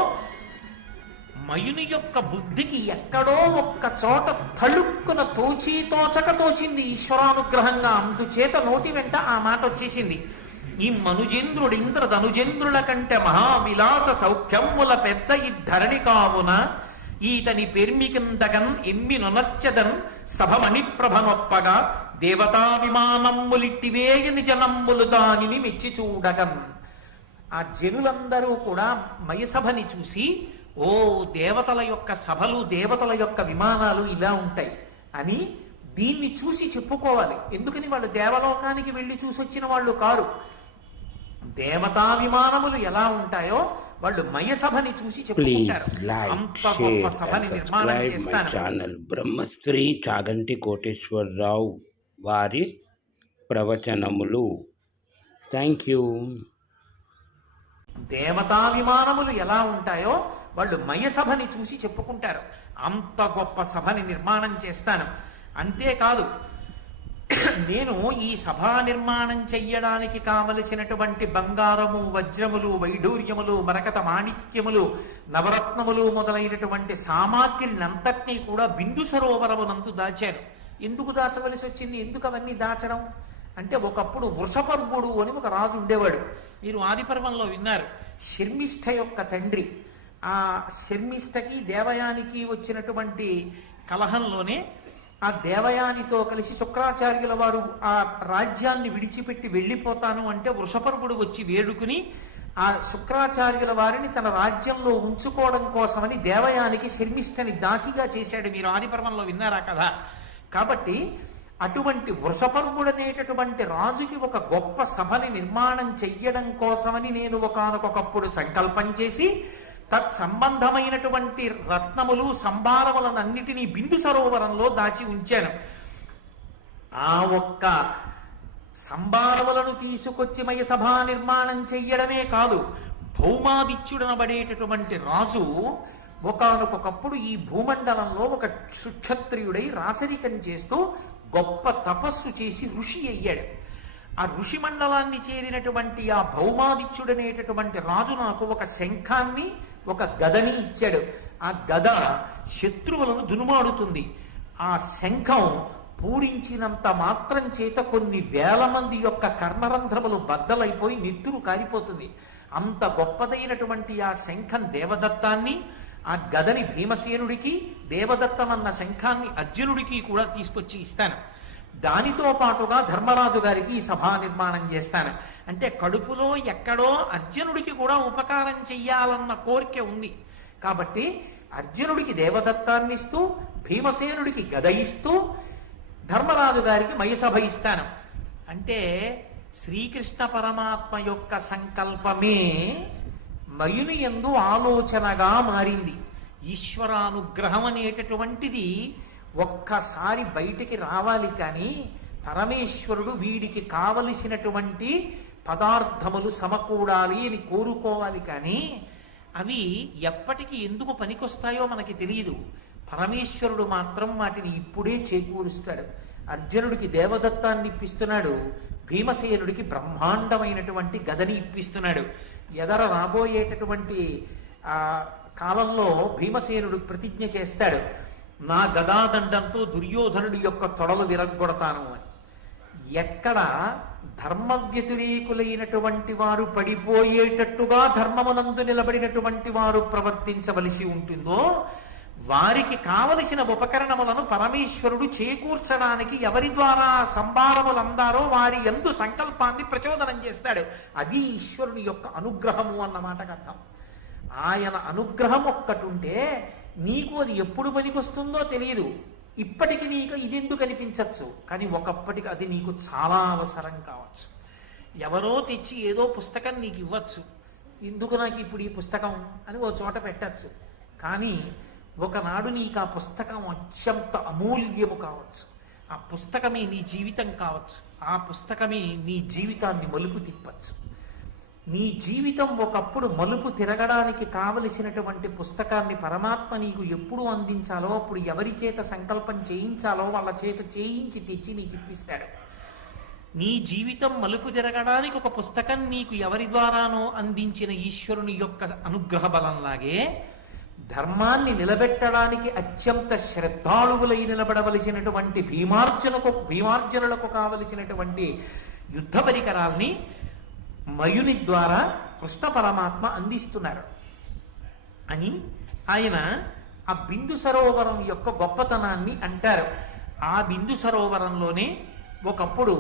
మయుని యొక్క బుద్ధికి ఎక్కడో ఒక్క చోట తళుక్కున తోచక తోచింది ఈశ్వరానుగ్రహంగా. అందుచేత నోటి వెంట ఆ మాట వచ్చేసింది. ఈ మనుజేంద్రుడు ఇంద్ర ధనుజేంద్రుల కంటే మహావిలాస సౌఖ్యముల పెద్ద ఈ ధరణి కావున ఈతని పెర్మికిందగన్ ఎమ్మి నొనర్చదన్ సభమణి ప్రభనొప్పగా దేవతా విమానమ్ములిట్టివేయని జనమ్ములు దానిని మెచ్చి చూడగన్. ఆ జనులందరూ కూడా మయసభని చూసి, ఓ దేవతల యొక్క సభలు, దేవతల యొక్క విమానాలు ఇలా ఉంటాయి అని దీన్ని చూసి చెప్పుకోవాలి. ఎందుకని వాళ్ళు దేవలోకానికి వెళ్ళి చూసొచ్చిన వాళ్ళు కారు. దేవతా విమానములు ఎలా ఉంటాయో వాళ్ళు మయసభని చూసి చెప్పుకుంటారు. అంత గొప్ప సభని నిర్మాణం చేస్తాను. ఛానల్ బ్రహ్మశ్రీ చాగంటి కోటేశ్వరరావు వారి ప్రవచనములు. Thank you. దేవతా విమానములు ఎలా ఉంటాయో వాళ్ళు మయసభని చూసి చెప్పుకుంటారు. అంత గొప్ప సభని నిర్మాణం చేస్తాను. అంతేకాదు, నేను ఈ సభా నిర్మాణం చెయ్యడానికి కావలసినటువంటి బంగారము, వజ్రములు, వైఢూర్యములు, మరకత మాణిక్యములు, నవరత్నములు మొదలైనటువంటి సామాగ్రినంతటినీ కూడా బిందు సరోవరమునందు దాచాను. ఎందుకు దాచవలసి వచ్చింది? ఎందుకు అవన్నీ దాచడం అంటే, ఒకప్పుడు వృషపర్వుడు అని ఒక రాజు ఉండేవాడు. మీరు ఆదిపర్వంలో విన్నారు. శర్మిష్ఠ యొక్క తండ్రి. ఆ శర్మిష్ఠకి దేవయానికి వచ్చినటువంటి కలహంలోనే ఆ దేవయానితో కలిసి శుక్రాచార్యుల వారు ఆ రాజ్యాన్ని విడిచిపెట్టి వెళ్ళిపోతాను అంటే వృషపర్వుడు వచ్చి వేడుకుని ఆ శుక్రాచార్యుల వారిని తన రాజ్యంలో ఉంచుకోవడం కోసమని దేవయానికి శర్మిష్ఠని దాసిగా చేశాడు. మీరు ఆదిపర్వంలో విన్నారా కదా. కాబట్టి అటువంటి వృషపర్వుడనేటటువంటి రాజుకి ఒక గొప్ప సభని నిర్మాణం చెయ్యడం కోసమని నేను ఒకానొకప్పుడు సంకల్పం చేసి తత్సంబంధమైనటువంటి రత్నములు, సంభారములనన్నిటినీ బిందు సరోవరంలో దాచి ఉంచాను. ఆ ఒక్క సంభారములను తీసుకొచ్చి మయసభా నిర్మాణం చెయ్యడమే కాదు, భౌమాదిత్యుడనబడేటటువంటి రాజు ఒకానొకప్పుడు ఈ భూమండలంలో ఒక సుక్షత్రియుడై రాచరికం చేస్తూ గొప్ప తపస్సు చేసి ఋషి అయ్యాడు. ఆ ఋషి మండలాన్ని చేరినటువంటి ఆ భౌమాదిత్యుడనేటటువంటి రాజు నాకు ఒక శంఖాన్ని, ఒక గదని ఇచ్చాడు. ఆ గద శత్రువులను దునుమాడుతుంది. ఆ శంఖం పూరించినంత మాత్రం చేత కొన్ని వేల మంది యొక్క కర్ణరంధ్రములు బద్దలైపోయి నెత్తురు కారిపోతుంది. అంత గొప్పదైనటువంటి ఆ శంఖం దేవదత్తాన్ని, ఆ గదని భీమసేనుడికి, దేవదత్తమన్న శంఖాన్ని అర్జునుడికి కూడా తీసుకొచ్చి ఇస్తాను. దానితో పాటుగా ధర్మరాజు గారికి ఈ సభా నిర్మాణం చేస్తాను. అంటే కడుపులో ఎక్కడో అర్జునుడికి కూడా ఉపకారం చెయ్యాలన్న కోరిక ఉంది. కాబట్టి అర్జునుడికి దేవదత్తాన్ని ఇస్తూ, భీమసేనుడికి గద ఇస్తూ, ధర్మరాజు గారికి మయసభ ఇస్తాను. అంటే శ్రీకృష్ణ పరమాత్మ యొక్క సంకల్పమే మయుని యందు ఆలోచనగా మారింది. ఈశ్వరానుగ్రహం అనేటటువంటిది ఒక్కసారి బయటికి రావాలి. కానీ పరమేశ్వరుడు వీడికి కావలసినటువంటి పదార్థములు సమకూడాలి అని కోరుకోవాలి. కానీ అవి ఎప్పటికి ఎందుకు పనికొస్తాయో మనకి తెలియదు. పరమేశ్వరుడు మాత్రం వాటిని ఇప్పుడే చేకూరుస్తాడు. అర్జునుడికి దేవదత్తాన్ని ఇప్పిస్తున్నాడు, భీమసేనుడికి బ్రహ్మాండమైనటువంటి గదని ఇప్పిస్తున్నాడు. ఎదర రాబోయేటటువంటి ఆ కాలంలో భీమసేనుడు ప్రతిజ్ఞ చేస్తాడు, నా గదాదండంతో దుర్యోధనుడి యొక్క తొడలు విరగ్గొడతాను అని. ఎక్కడ ధర్మ వ్యతిరేకులైనటువంటి వారు పడిపోయేటట్టుగా ధర్మమునందు నిలబడినటువంటి వారు ప్రవర్తించవలసి ఉంటుందో వారికి కావలసిన ఉపకరణములను పరమేశ్వరుడు చేకూర్చడానికి ఎవరి ద్వారా సంభారములు అందారో వారి యందు సంకల్పాన్ని ప్రచోదనం చేస్తాడు. అది ఈశ్వరుని యొక్క అనుగ్రహము అన్న మాటకు అర్థం. ఆయన అనుగ్రహం ఒక్కటి ఉంటే నీకు అది ఎప్పుడు పనికొస్తుందో తెలియదు. ఇప్పటికి నీకు ఇది ఎందుకు అనిపించవచ్చు, కానీ ఒకప్పటికి అది నీకు చాలా అవసరం కావచ్చు. ఎవరో తెచ్చి ఏదో పుస్తకం నీకు ఇవ్వచ్చు, ఎందుకు నాకు ఇప్పుడు ఈ పుస్తకం అని ఓ చోట పెట్టచ్చు. కానీ ఒకనాడు నీకు ఆ పుస్తకం అత్యంత అమూల్యము కావచ్చు. ఆ పుస్తకమే నీ జీవితం కావచ్చు. ఆ పుస్తకమే నీ జీవితాన్ని మలుపు తిప్పచ్చు. నీ జీవితం ఒకప్పుడు మలుపు తిరగడానికి కావలసినటువంటి పుస్తకాన్ని పరమాత్మ నీకు ఎప్పుడు అందించాలో అప్పుడు ఎవరి చేత సంకల్పం చేయించాలో వాళ్ళ చేత చేయించి తెచ్చి నీకు ఇప్పిస్తాడు. నీ జీవితం మలుపు తిరగడానికి ఒక పుస్తకం నీకు ఎవరి ద్వారానో అందించిన ఈశ్వరుని యొక్క అనుగ్రహ బలంలాగే ధర్మాన్ని నిలబెట్టడానికి అత్యంత శ్రద్ధాళువులై నిలబడవలసినటువంటి భీమార్జునులకు కావలసినటువంటి యుద్ధ పరికరాల్ని మయుని ద్వారా కృష్ణ పరమాత్మ అందిస్తున్నారు అని ఆయన ఆ బిందు సరోవరం యొక్క గొప్పతనాన్ని అంటారు. ఆ బిందు సరోవరంలోనే ఒకప్పుడు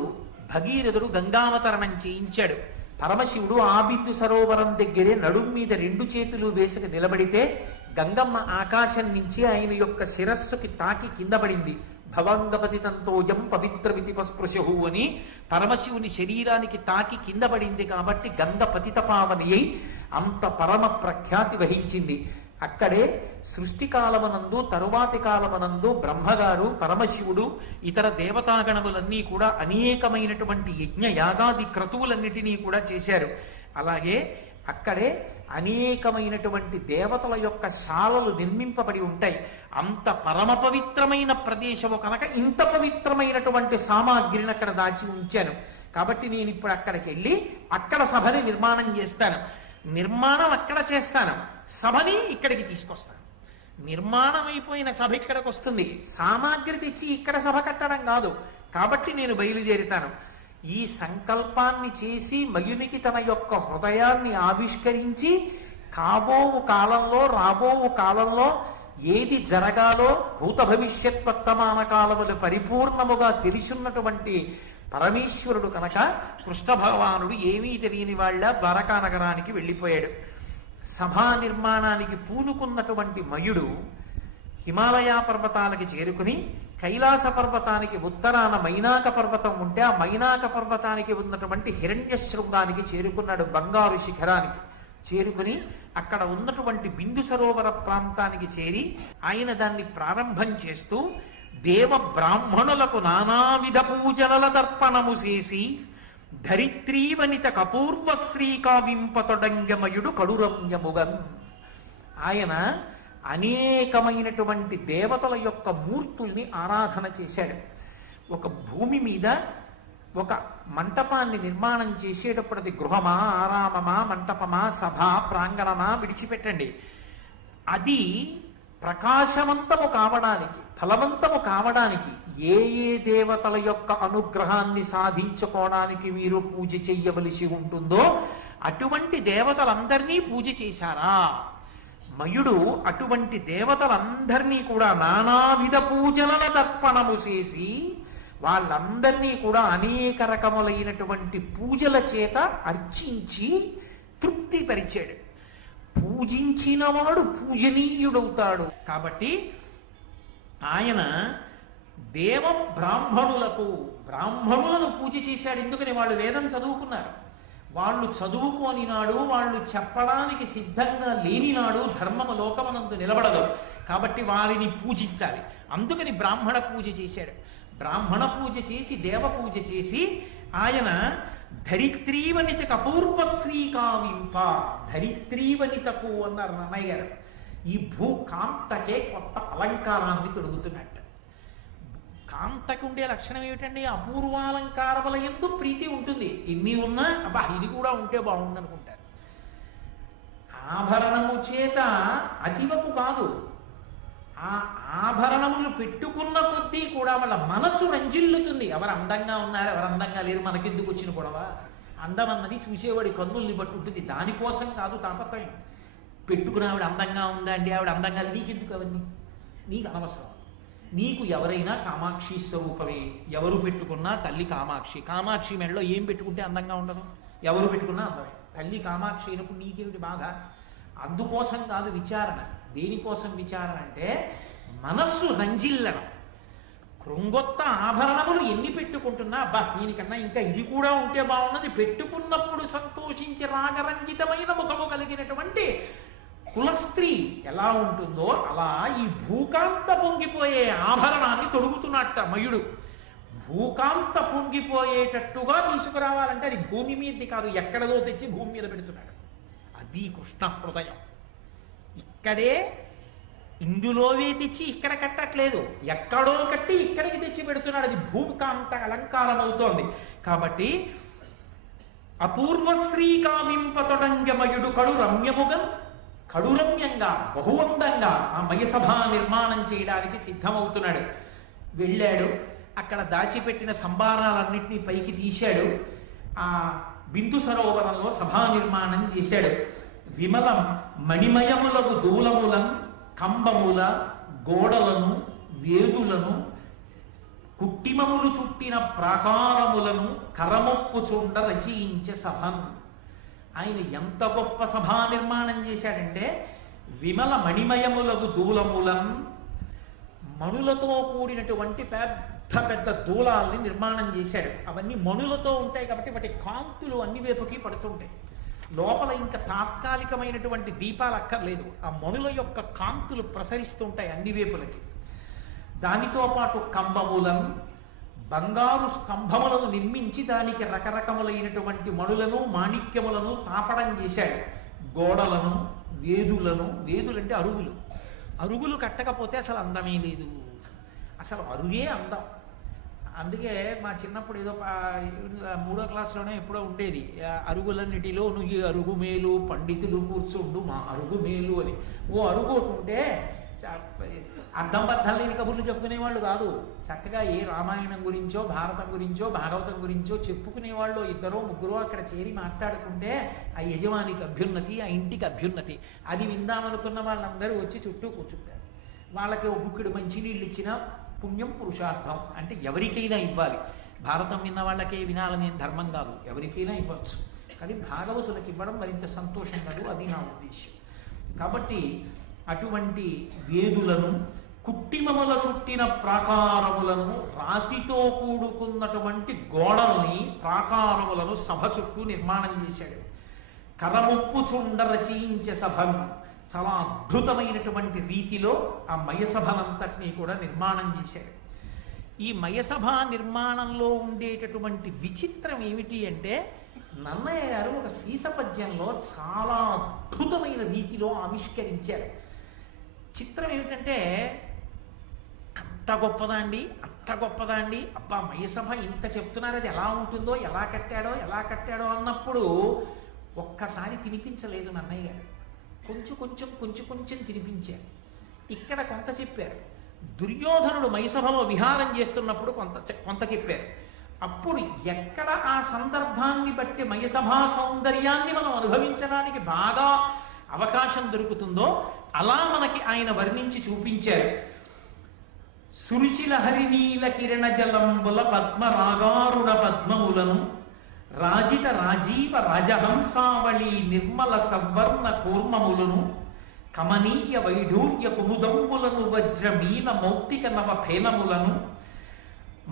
భగీరథుడు గంగావతరణం చేయించాడు. పరమశివుడు ఆ బిందు సరోవరం దగ్గరే నడుం మీద 2 చేతులు వేసుకు నిలబడితే గంగమ్మ ఆకాశం నుంచి ఆయన యొక్క శిరస్సుకి తాకి కింద పడింది. భవంగపతితంతోయం పవిత్ర వితిపస్పృశు అని పరమశివుని శరీరానికి తాకి కింద పడింది కాబట్టి గంగ పతిత పావని అయి అంత పరమ ప్రఖ్యాతి వహించింది. అక్కడే సృష్టి కాలమనందు తరువాతి కాలమనందు బ్రహ్మగారు పరమశివుడు ఇతర దేవతాగణములన్నీ కూడా అనేకమైనటువంటి యజ్ఞ యాగాది క్రతువులన్నిటినీ కూడా చేశారు. అలాగే అక్కడే అనేకమైనటువంటి దేవతల యొక్క శాలలు నిర్మింపబడి ఉంటాయి. అంత పరమ పవిత్రమైన ప్రదేశము కనుక ఇంత పవిత్రమైనటువంటి సామాగ్రిని అక్కడ దాచి ఉంచాను. కాబట్టి నేను ఇప్పుడు అక్కడికి వెళ్ళి అక్కడ సభని నిర్మాణం చేస్తాను. నిర్మాణం అక్కడ చేస్తాను, సభని ఇక్కడికి తీసుకొస్తాను. నిర్మాణం అయిపోయిన సభ ఇక్కడికి వస్తుంది, సామాగ్రి తెచ్చి ఇక్కడ సభ కట్టడం కాదు. కాబట్టి నేను బయలుదేరుతాను. ఈ సంకల్పాన్ని చేసి మయునికి తన యొక్క హృదయాన్ని ఆవిష్కరించి కాబోవు కాలంలో రాబోవు కాలంలో ఏది జరగాలో భూత భవిష్యత్ వర్తమాన కాలములు పరిపూర్ణముగా తెలిసిన్నటువంటి పరమేశ్వరుడు కనుక కృష్ణ భగవానుడు ఏమీ తెలియని వాళ్ళ ద్వారకా నగరానికి వెళ్ళిపోయాడు. సభా నిర్మాణానికి పూనుకున్నటువంటి మయుడు హిమాలయ పర్వతాలకి చేరుకుని కైలాస పర్వతానికి ఉత్తరాన మైనాక పర్వతం ఉంటే ఆ మైనాక పర్వతానికి ఉన్నటువంటి హిరణ్య శృంగానికి చేరుకున్నాడు. బంగారు శిఖరానికి చేరుకుని అక్కడ ఉన్నటువంటి బిందు సరోవర ప్రాంతానికి చేరి ఆయన దాన్ని ప్రారంభం చేస్తూ దేవ బ్రాహ్మణులకు నానావిధ పూజల దర్పణము చేసి ధరిత్రీవనిత కపూర్వ శ్రీకావింపతొడంగమయుడు కడురమ్యముగన్. ఆయన అనేకమైనటువంటి దేవతల యొక్క మూర్తుల్ని ఆరాధన చేశాడు. ఒక భూమి మీద ఒక మంటపాన్ని నిర్మాణం చేసేటప్పుడు అది గృహమా, ఆరామమా, మంటపమా, సభ, ప్రాంగణమా విడిచిపెట్టండి. అది ప్రకాశవంతము కావడానికి, ఫలవంతము కావడానికి ఏ ఏ దేవతల యొక్క అనుగ్రహాన్ని సాధించుకోవడానికి మీరు పూజ చెయ్యవలసి ఉంటుందో అటువంటి దేవతలందరినీ పూజ చేశారా? మయుడు అటువంటి దేవతలందరినీ కూడా నానావిధ పూజల తర్పణము చేసి వాళ్ళందరినీ కూడా అనేక రకములైనటువంటి పూజల చేత అర్చించి తృప్తిపరిచాడు. పూజించిన వాడు పూజనీయుడవుతాడు. కాబట్టి ఆయన దేవ బ్రాహ్మణులను పూజ చేశాడు. ఎందుకని వాళ్ళు వేదం చదువుకున్నారు. వాళ్ళు చదువుకోని నాడు, వాళ్ళు చెప్పడానికి సిద్ధంగా లేని నాడు ధర్మము లోకమనందు నిలబడదు. కాబట్టి వారిని పూజించాలి. అందుకని బ్రాహ్మణ పూజ చేశాడు. బ్రాహ్మణ పూజ చేసి దేవ పూజ చేసి ఆయన ధరిత్రీవనితకు అపూర్వ శ్రీకావింప, ధరిత్రీవనితకు అన్నారు నన్నయ్య గారు. ఈ భూకాంతకే కొత్త అలంకారాన్ని తొడుగుతున్నట్టు. కాంతకు ఉండే లక్షణం ఏమిటండి? అపూర్వాలంకారముల యందు ప్రీతి ఉంటుంది. ఎన్ని ఉన్నా అబ్బా ఇది కూడా ఉంటే బాగుంది అనుకుంటారు. ఆభరణము చేత అతివకు కాదు, ఆ ఆభరణములు పెట్టుకున్న కొద్దీ కూడా వాళ్ళ మనసు రంజిల్లుతుంది. ఎవరు అందంగా ఉన్నారు, ఎవరు అందంగా లేరు, మనకెందుకు వచ్చిన గొడవ? అందం అన్నది చూసేవాడి కన్నుల్ని బట్టి ఉంటుంది. దానికోసం కాదు తాపత్రయం. పెట్టుకుని ఆవిడ అందంగా ఉందా అండి, ఆవిడ అందంగా లేదు, నీకెందుకు అవన్నీ? నీకు అనవసరం. నీకు ఎవరైనా కామాక్షి స్వరూపమే. ఎవరు పెట్టుకున్నా తల్లి కామాక్షి. కామాక్షి మెడలో ఏం పెట్టుకుంటే అందంగా ఉండదు? ఎవరు పెట్టుకున్నా అందమే. తల్లి కామాక్షి అయినప్పుడు నీకేమిటి బాధ? అందుకోసం కాదు విచారణ. దేనికోసం విచారణ అంటే మనస్సు రంజిల్లడం. కృంగొత్త ఆభరణములు ఎన్ని పెట్టుకుంటున్నా అబ్బా దీనికన్నా ఇంకా ఇది కూడా ఉంటే బాగున్నది, పెట్టుకున్నప్పుడు సంతోషించి రాగరంజితమైన ముఖము కలిగినటువంటి కులస్త్రీ ఎలా ఉంటుందో అలా ఈ భూకాంత పొంగిపోయే ఆభరణాన్ని తొడుగుతున్నట్ట మయుడు. భూకాంత పొంగిపోయేటట్టుగా తీసుకురావాలంటే అది భూమి మీదది కాదు, ఎక్కడదో తెచ్చి భూమి మీద పెడుతున్నాడు. అది కృష్ణ హృదయం. ఇక్కడే ఇందులోవే తెచ్చి ఇక్కడ కట్టట్లేదు, ఎక్కడో కట్టి ఇక్కడికి తెచ్చి పెడుతున్నాడు. అది భూకాంత అలంకారం అవుతోంది. కాబట్టి అపూర్వశ్రీ కావింపతొడంగమయుడు కడు రమ్యముగం, కడురమ్యంగా బహువందంగా ఆ మయసభా నిర్మాణం చేయడానికి సిద్ధమవుతున్నాడు. వెళ్ళాడు, అక్కడ దాచిపెట్టిన సంభారాలన్నింటినీ పైకి తీశాడు. ఆ బిందు సరోవరంలో సభా నిర్మాణం చేశాడు. విమలం మణిమయములకు దూలములను, కంబముల గోడలను, వేదులను, కుట్టిమములు చుట్టిన ప్రాకారములను కరమొప్పు చుండ రచయించే సభను. ఆయన ఎంత గొప్ప సభా నిర్మాణం చేశాడంటే విమల మణిమయములకు దూలములను, మణులతో కూడినటువంటి పెద్ద పెద్ద దూలాల్ని నిర్మాణం చేశాడు. అవన్నీ మణులతో ఉంటాయి కాబట్టి వాటి కాంతులు అన్ని వైపుకి పడుతుంటాయి. లోపల ఇంకా తాత్కాలికమైనటువంటి దీపాలు అక్కర్లేదు, ఆ మణుల యొక్క కాంతులు ప్రసరిస్తుంటాయి అన్ని వైపులకి. దానితో పాటు కంబములను, బంగారు స్తంభములను నిర్మించి దానికి రకరకములైనటువంటి మణులను మాణిక్యములను తాపడం చేశాడు. గోడలను, వేదులను, వేదులంటే అరుగులు, అరుగులు కట్టకపోతే అసలు అందమే లేదు. అసలు అరుగే అందం. అందుకే మా చిన్నప్పుడు ఏదో 3వ క్లాస్లోనే ఎప్పుడో ఉండేది, అరుగులన్నిటిలో నువ్వు అరుగు మేలు పండితులు కూర్చుండు మా అరుగు మేలు అని. ఓ అరుగు ఉంటే అర్థం బద్దం లేని కబుర్లు చెప్పుకునేవాళ్ళు కాదు. చక్కగా ఏ రామాయణం గురించో, భారతం గురించో, భాగవతం గురించో చెప్పుకునేవాళ్ళు. 2 3 అక్కడ చేరి మాట్లాడుకుంటే ఆ యజమానికి అభ్యున్నతి, ఆ ఇంటికి అభ్యున్నతి. అది విందామనుకున్న వాళ్ళందరూ వచ్చి చుట్టూ కూర్చుంటారు. వాళ్ళకి ఒక బుక్కిడు మంచినీళ్ళు ఇచ్చిన పుణ్యం పురుషార్థం. అంటే ఎవరికైనా ఇవ్వాలి. భారతం విన్న వాళ్ళకే వినాలని ధర్మం కాదు, ఎవరికైనా ఇవ్వచ్చు. కానీ భాగవతులకు ఇవ్వడం మరింత సంతోషం కాదు, అది నా ఉద్దేశం. కాబట్టి అటువంటి వేదులను, కుట్టిమముల చుట్టిన ప్రాకారములను, రాతితో కూడుకున్నటువంటి గోడల్ని, ప్రాకారములను సభ చుట్టూ నిర్మాణం చేశాడు. కరముప్పు చుండ రచయించే సభను చాలా అద్భుతమైనటువంటి రీతిలో ఆ మయసభనంతటినీ కూడా నిర్మాణం చేశాడు. ఈ మయసభ నిర్మాణంలో ఉండేటటువంటి విచిత్రం ఏమిటి అంటే నన్నయ్య గారు ఒక సీసపద్యంలో చాలా అద్భుతమైన రీతిలో ఆవిష్కరించారు. చిత్రం ఏమిటంటే అంత గొప్పదా అండి, అంత గొప్పదా అండి, అబ్బా మయసభ ఇంత చెప్తున్నారు, అది ఎలా ఉంటుందో, ఎలా కట్టాడో అన్నప్పుడు ఒక్కసారి తినిపించలేదు నన్నయ్య గారు. కొంచెం తినిపించారు. ఇక్కడ కొంత చెప్పారు. దుర్యోధనుడు మైసభలో విహారం చేస్తున్నప్పుడు కొంత చెప్పారు. అప్పుడు ఎక్కడ ఆ సందర్భాన్ని బట్టి మయసభా సౌందర్యాన్ని మనం అనుభవించడానికి బాగా అవకాశం దొరుకుతుందో అలా మనకి ఆయన వర్ణించి చూపించారు. సురుచిల హరినీల కిరణ జలంబుల పద్మరాగారుణ పద్మములను, రాజిత రాజీవ రాజహంసావళి నిర్మల సవర్ణ కూర్మములను, కమనీయ వైఢూర్య కుముదంబులను, వజ్రమీన మౌక్తిక నవ ఫేనములను,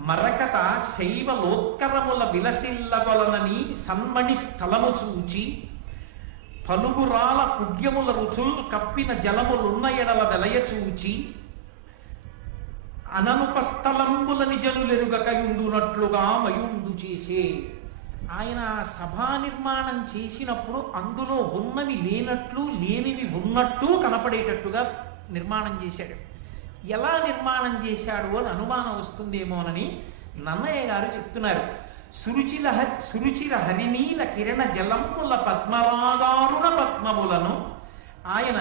మరకత శైవలోత్కరముల విలసిల్లగొలనని సన్మణి స్థలము చూచి, పలుగురాల కుడ్యముల రుచులు కప్పిన జలములున్న ఎడల వెలయ చూచి, అననుపస్థలంబుల నిజనులెరుగకయుండునట్లుగా మయుండు చేసే. ఆయన సభా నిర్మాణం చేసినప్పుడు అందులో ఉన్నవి లేనట్లు లేనివి ఉన్నట్టు కనపడేటట్టుగా నిర్మాణం చేశాడు. ఎలా నిర్మాణం చేశాడు అని అనుమానం వస్తుందేమోనని నన్నయ్య గారు చెప్తున్నారు. సురుచిర హరినీల కిరణ జలంబుల పద్మరాగారుణ పద్మములను ఆయన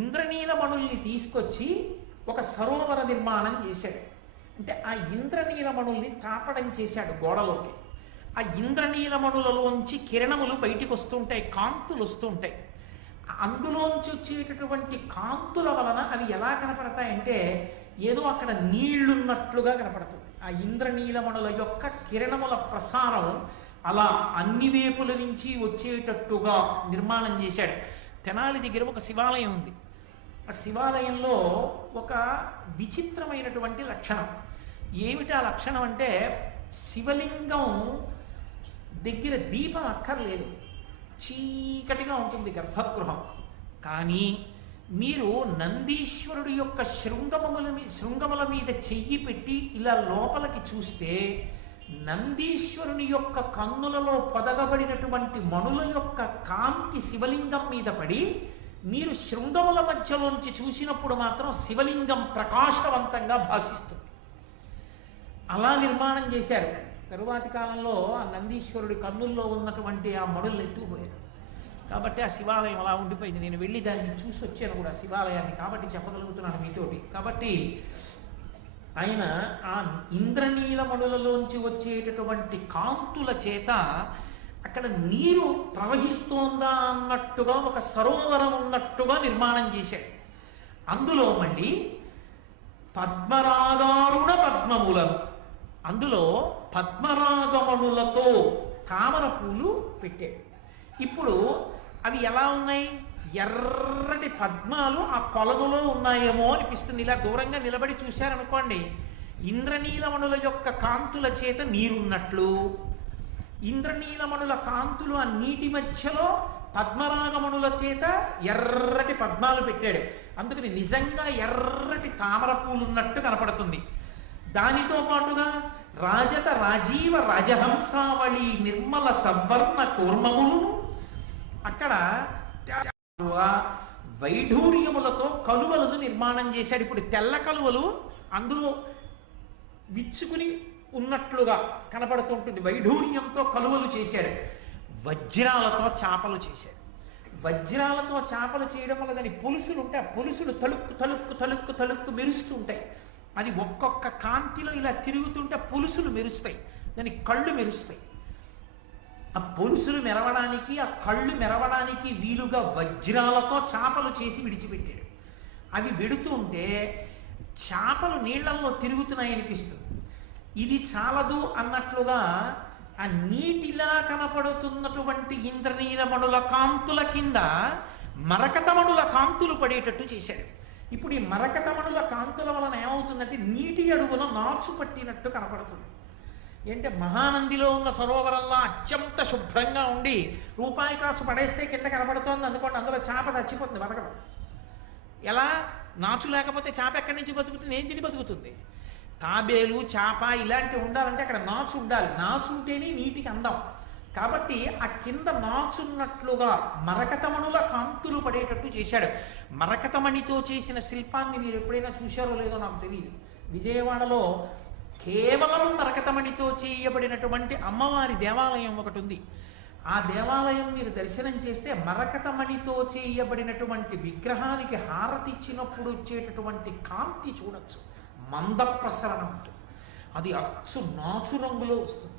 ఇంద్రనీలమణుల్ని తీసుకొచ్చి ఒక సరోవర నిర్మాణం చేశాడు. అంటే ఆ ఇంద్రనీలమణుల్ని తాపడం చేశాడు గోడలోకి. ఆ ఇంద్రనీలమణులలోంచి కిరణములు బయటికి వస్తుంటాయి, కాంతులు వస్తుంటాయి. అందులోంచి వచ్చేటటువంటి కాంతుల వలన అవి ఎలా కనపడతాయంటే ఏదో అక్కడ నీళ్లున్నట్లుగా కనపడుతుంది. ఆ ఇంద్రనీలమణుల యొక్క కిరణముల ప్రసారం అలా అన్ని వేపుల నుంచి వచ్చేటట్టుగా నిర్మాణం చేశాడు. తెనాలి దగ్గర ఒక శివాలయం ఉంది. ఆ శివాలయంలో ఒక విచిత్రమైనటువంటి లక్షణం. ఏమిటి ఆ లక్షణం అంటే శివలింగం దగ్గర దీపం అక్కర్లేదు, చీకటిగా ఉంటుంది గర్భగృహం. కానీ మీరు నందీశ్వరుడు యొక్క శృంగముల మీద చెయ్యి పెట్టి ఇలా లోపలికి చూస్తే నందీశ్వరుని యొక్క కన్నులలో పొదగబడినటువంటి మణుల యొక్క కాంతి శివలింగం మీద పడి మీరు శృంగముల మధ్యలోంచి చూసినప్పుడు మాత్రం శివలింగం ప్రకాశవంతంగా భాసిస్తుంది. అలా నిర్మాణం చేశారు. తరువాతి కాలంలో ఆ నందీశ్వరుడి కన్నుల్లో ఉన్నటువంటి ఆ మడులు ఎత్తుకుపోయారు. కాబట్టి ఆ శివాలయం అలా ఉండిపోయింది. నేను వెళ్ళి దాన్ని చూసి వచ్చాను కూడా శివాలయాన్ని, కాబట్టి చెప్పగలుగుతున్నాను మీతోటి. కాబట్టి ఆయన ఆ ఇంద్రనీలమణులలోంచి వచ్చేటటువంటి కాంతుల చేత అక్కడ నీరు ప్రవహిస్తోందా అన్నట్టుగా ఒక సరోవరం ఉన్నట్టుగా నిర్మాణం చేశాడు. అందులో మళ్ళీ పద్మరాగారుణ పద్మములను, అందులో పద్మరాగమణులతో తామర పూలు పెట్టాడు. ఇప్పుడు అవి ఎలా ఉన్నాయి? ఎర్రటి పద్మాలు ఆ కొలనులో ఉన్నాయేమో అనిపిస్తుంది. ఇలా దూరంగా నిలబడి చూశారనుకోండి, ఇంద్రనీలమణుల యొక్క కాంతుల చేత నీరున్నట్లు, ఇంద్రనీలమణుల కాంతులు ఆ నీటి మధ్యలో పద్మరాగమణుల చేత ఎర్రటి పద్మాలు పెట్టాడు. అందుకని నిజంగా ఎర్రటి తామర పూలున్నట్టు కనపడుతుంది. దానితో పాటుగా రాజత రాజీవ రాజహంసావళి నిర్మల సవర్ణ కూర్మములు, అక్కడ వైఢూర్యములతో కలువలను నిర్మాణం చేశాడు. ఇప్పుడు తెల్ల కలువలు అందులో విచ్చుకుని ఉన్నట్లుగా కనపడుతుంటుంది. వైఢూర్యంతో కలువలు చేశాడు. వజ్రాలతో చాపలు చేశాడు. వజ్రాలతో చాపలు చేయడం వల్ల దాని పొలుసులు ఉంటాయి. ఆ పొలుసులు తలుక్కు తలుక్కు తలుక్కు తలుక్కు మెరుస్తూ ఉంటాయి. అది ఒక్కొక్క కాంతిలో ఇలా తిరుగుతుంటే పొలుసులు మెరుస్తాయి, దాని కళ్ళు మెరుస్తాయి. ఆ పొలుసులు మెరవడానికి, ఆ కళ్ళు మెరవడానికి వీలుగా వజ్రాలతో చాపలు చేసి విడిచిపెట్టాడు. అవి వెడుతూ ఉంటే చాపలు నీళ్లలో తిరుగుతున్నాయనిపిస్తుంది. ఇది చాలదు అన్నట్లుగా ఆ నీటిలా కనపడుతున్నటువంటి ఇంద్రనీలమణుల కాంతుల కింద మరకతమణుల కాంతులు పడేటట్టు చేశాడు. ఇప్పుడు ఈ మరకతమణుల కాంతుల వలన ఏమవుతుందంటే నీటి అడుగున నాచు పట్టినట్టు కనపడుతుంది. ఏంటంటే మహానందిలో ఉన్న సరోవరంలో అత్యంత శుభ్రంగా ఉండి రూపాయి కాసు పడేస్తే కింద కనపడుతోంది అనుకోండి, అందులో చేప చచ్చిపోతుంది, బతకదు. ఎలా? నాచు లేకపోతే చేప ఎక్కడి నుంచి బతుకుతుంది? ఏం తిని బతుకుతుంది? తాబేలు, చేప ఇలాంటివి ఉండాలంటే అక్కడ నాచు ఉండాలి. నాచు ఉంటేనే నీటికి అందం. కాబట్టి ఆ కింద నాచున్నట్లుగా మరకతమణుల కాంతులు పడేటట్టు చేశాడు. మరకతమణితో చేసిన శిల్పాన్ని మీరు ఎప్పుడైనా చూశారో లేదో నాకు తెలియదు. విజయవాడలో కేవలం మరకతమణితో చేయబడినటువంటి అమ్మవారి దేవాలయం ఒకటి ఉంది. ఆ దేవాలయం మీరు దర్శనం చేస్తే మరకతమణితో చేయబడినటువంటి విగ్రహానికి హారతి ఇచ్చినప్పుడు వచ్చేటటువంటి కాంతి చూడొచ్చు. మంద ప్రసరణ ఉంటుంది. అది అచ్చు నాచు రంగులో వస్తుంది.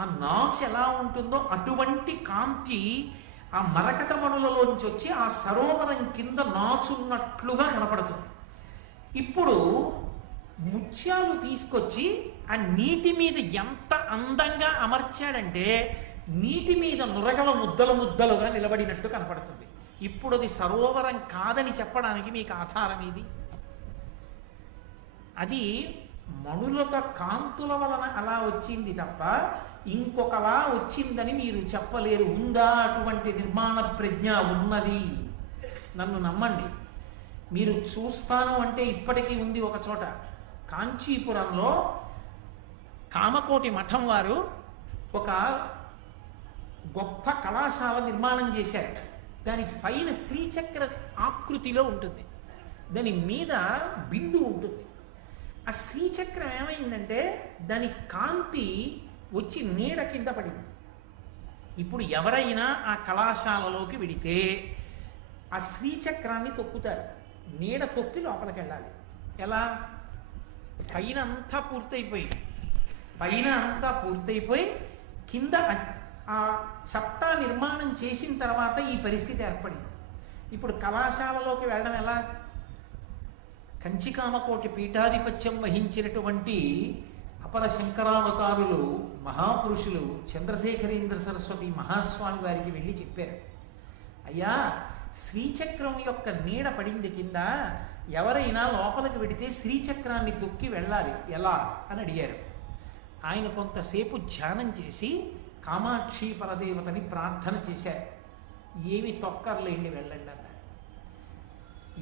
ఆ నాచు ఎలా ఉంటుందో అటువంటి కాంతి ఆ మరకతమణులలోంచి వచ్చి ఆ సరోవరం కింద నాచున్నట్లుగా కనపడుతుంది. ఇప్పుడు ముత్యాలు తీసుకొచ్చి ఆ నీటి మీద ఎంత అందంగా అమర్చాడంటే నీటి మీద నురగల ముద్దలు ముద్దలుగా నిలబడినట్టు కనపడుతుంది. ఇప్పుడు అది సరోవరం కాదని చెప్పడానికి మీకు ఆధారం ఇది. అది మణులతో కాంతుల వలన అలా వచ్చింది తప్ప ఇంకొకలా వచ్చిందని మీరు చెప్పలేరు. ఉందా అటువంటి నిర్మాణ ప్రజ్ఞ? ఉన్నది. నన్ను నమ్మండి. మీరు చూస్తాను అంటే ఇప్పటికీ ఉంది ఒక చోట. కాంచీపురంలో కామకోటి మఠం వారు ఒక గొప్ప కళాశాల నిర్మాణం చేశారు. దాని పైన శ్రీచక్ర ఆకృతిలో ఉంటుంది, దాని మీద బిందు ఉంటుంది. ఆ శ్రీచక్రం ఏమైందంటే దాని కాంతి వచ్చి నీడ కింద పడింది. ఇప్పుడు ఎవరైనా ఆ కళాశాలలోకి వెడితే ఆ శ్రీచక్రాన్ని తొక్కుతారు, నీడ తొక్కి లోపలికి వెళ్ళాలి. ఎలా? పైన అంతా పూర్తయిపోయి కింద ఆ సప్తా నిర్మాణం చేసిన తర్వాత ఈ పరిస్థితి ఏర్పడింది. ఇప్పుడు కళాశాలలోకి వెళ్ళడం ఎలా? కంచికామకోటి పీఠాధిపత్యం వహించినటువంటి అపర శంకరావతారులు మహాపురుషులు చంద్రశేఖరేంద్ర సరస్వతి మహాస్వామి వారికి వెళ్ళి చెప్పారు, అయ్యా శ్రీచక్రం యొక్క నీడ పడింది కింద, ఎవరైనా లోపలికి వెడితే శ్రీచక్రాన్ని తొక్కి వెళ్ళాలి, ఎలా అని అడిగారు. ఆయన కొంతసేపు ధ్యానం చేసి కామాక్షి పరదేవతని ప్రార్థన చేశారు. ఏమి తొక్కర్లేండి, వెళ్ళండి అన్నారు.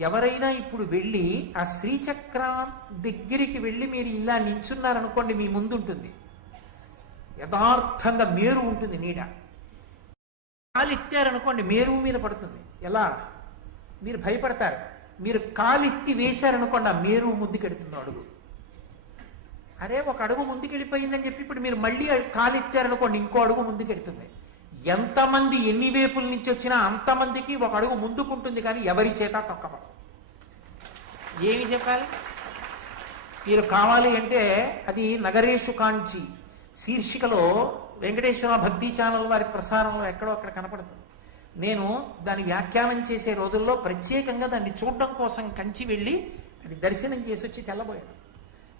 ఎవరైనా ఇప్పుడు వెళ్ళి ఆ శ్రీచక్రం దగ్గరికి వెళ్ళి మీరు ఇలా నిల్చున్నారనుకోండి, మీ ముందు ఉంటుంది యథార్థంగా మేరు ఉంటుంది నీడ. కాలెత్తారనుకోండి మేరు మీద పడుతుంది. ఎలా? మీరు భయపడతారు. మీరు కాలెత్తి వేశారనుకోండి ఆ మేరు ముందుకెడుతుంది అడుగు. అరే ఒక అడుగు ముందుకెళ్ళిపోయిందని చెప్పి ఇప్పుడు మీరు మళ్ళీ కాలెత్తారనుకోండి ఇంకో అడుగు ముందుకెడుతుంది. ఎంతమంది ఎన్ని వైపుల నుంచి వచ్చినా అంతమందికి ఒక అడుగు ముందుకుంటుంది, కానీ ఎవరి చేత తొక్కబడదు. ఏమి చెప్పాలి? మీరు కావాలి అంటే అది నగరేషు కాంచి శీర్షికలో వెంకటేశ్వర భక్తి ఛానల్ వారి ప్రసారంలో ఎక్కడో అక్కడ కనపడుతుంది. నేను దాని వ్యాఖ్యానం చేసే రోజుల్లో ప్రత్యేకంగా దాన్ని చూడడం కోసం కంచి వెళ్ళి అది దర్శనం చేసి వచ్చి తెల్లబోయాను.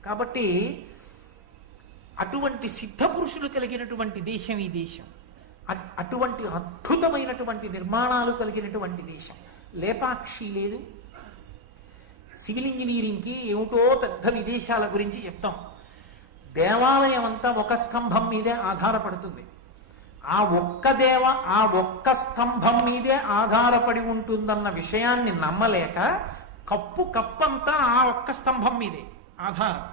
కాబట్టి అటువంటి సిద్ధ పురుషులు కలిగినటువంటి దేశం ఈ దేశం. అటువంటి అద్భుతమైనటువంటి నిర్మాణాలు కలిగినటువంటి దేశం. లేపాక్షి లేదు. సివిల్ ఇంజనీరింగ్కి ఏమిటో పెద్ద విదేశాల గురించి చెప్తాం. దేవాలయం అంతా ఒక స్తంభం మీదే ఆధారపడుతుంది. ఆ ఒక్క స్తంభం మీదే ఆధారపడి ఉంటుందన్న విషయాన్ని నమ్మలేక కప్పంతా ఆ ఒక్క స్తంభం మీదే ఆధారం.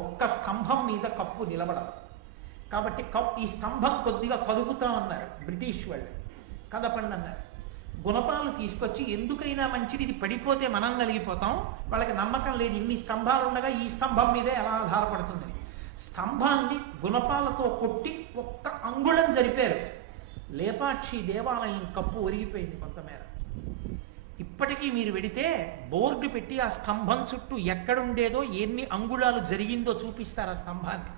ఒక్క స్తంభం మీద కప్పు నిలబడదు. కాబట్టి ఈ స్తంభం కొద్దిగా కదుపుతామన్నారు బ్రిటిష్ వాళ్ళు. కదపండి అన్నారు. గుణపాలు తీసుకొచ్చి ఎందుకైనా మంచిది, ఇది పడిపోతే మనం నలిగిపోతాం, వాళ్ళకి నమ్మకం లేదు, ఇన్ని స్తంభాలు ఉండగా ఈ స్తంభం మీదే ఎలా ఆధారపడుతుందని స్తంభాన్ని గుణపాలతో కొట్టి ఒక్క అంగుళం జరిపారు. లేపాక్షి దేవాలయం కప్పు ఒరిగిపోయింది కొంతమేర. ఇప్పటికీ మీరు వెడితే బోర్డు పెట్టి ఆ స్తంభం చుట్టూ ఎక్కడుండేదో ఎన్ని అంగుళాలు జరిగిందో చూపిస్తారు ఆ స్తంభాన్ని.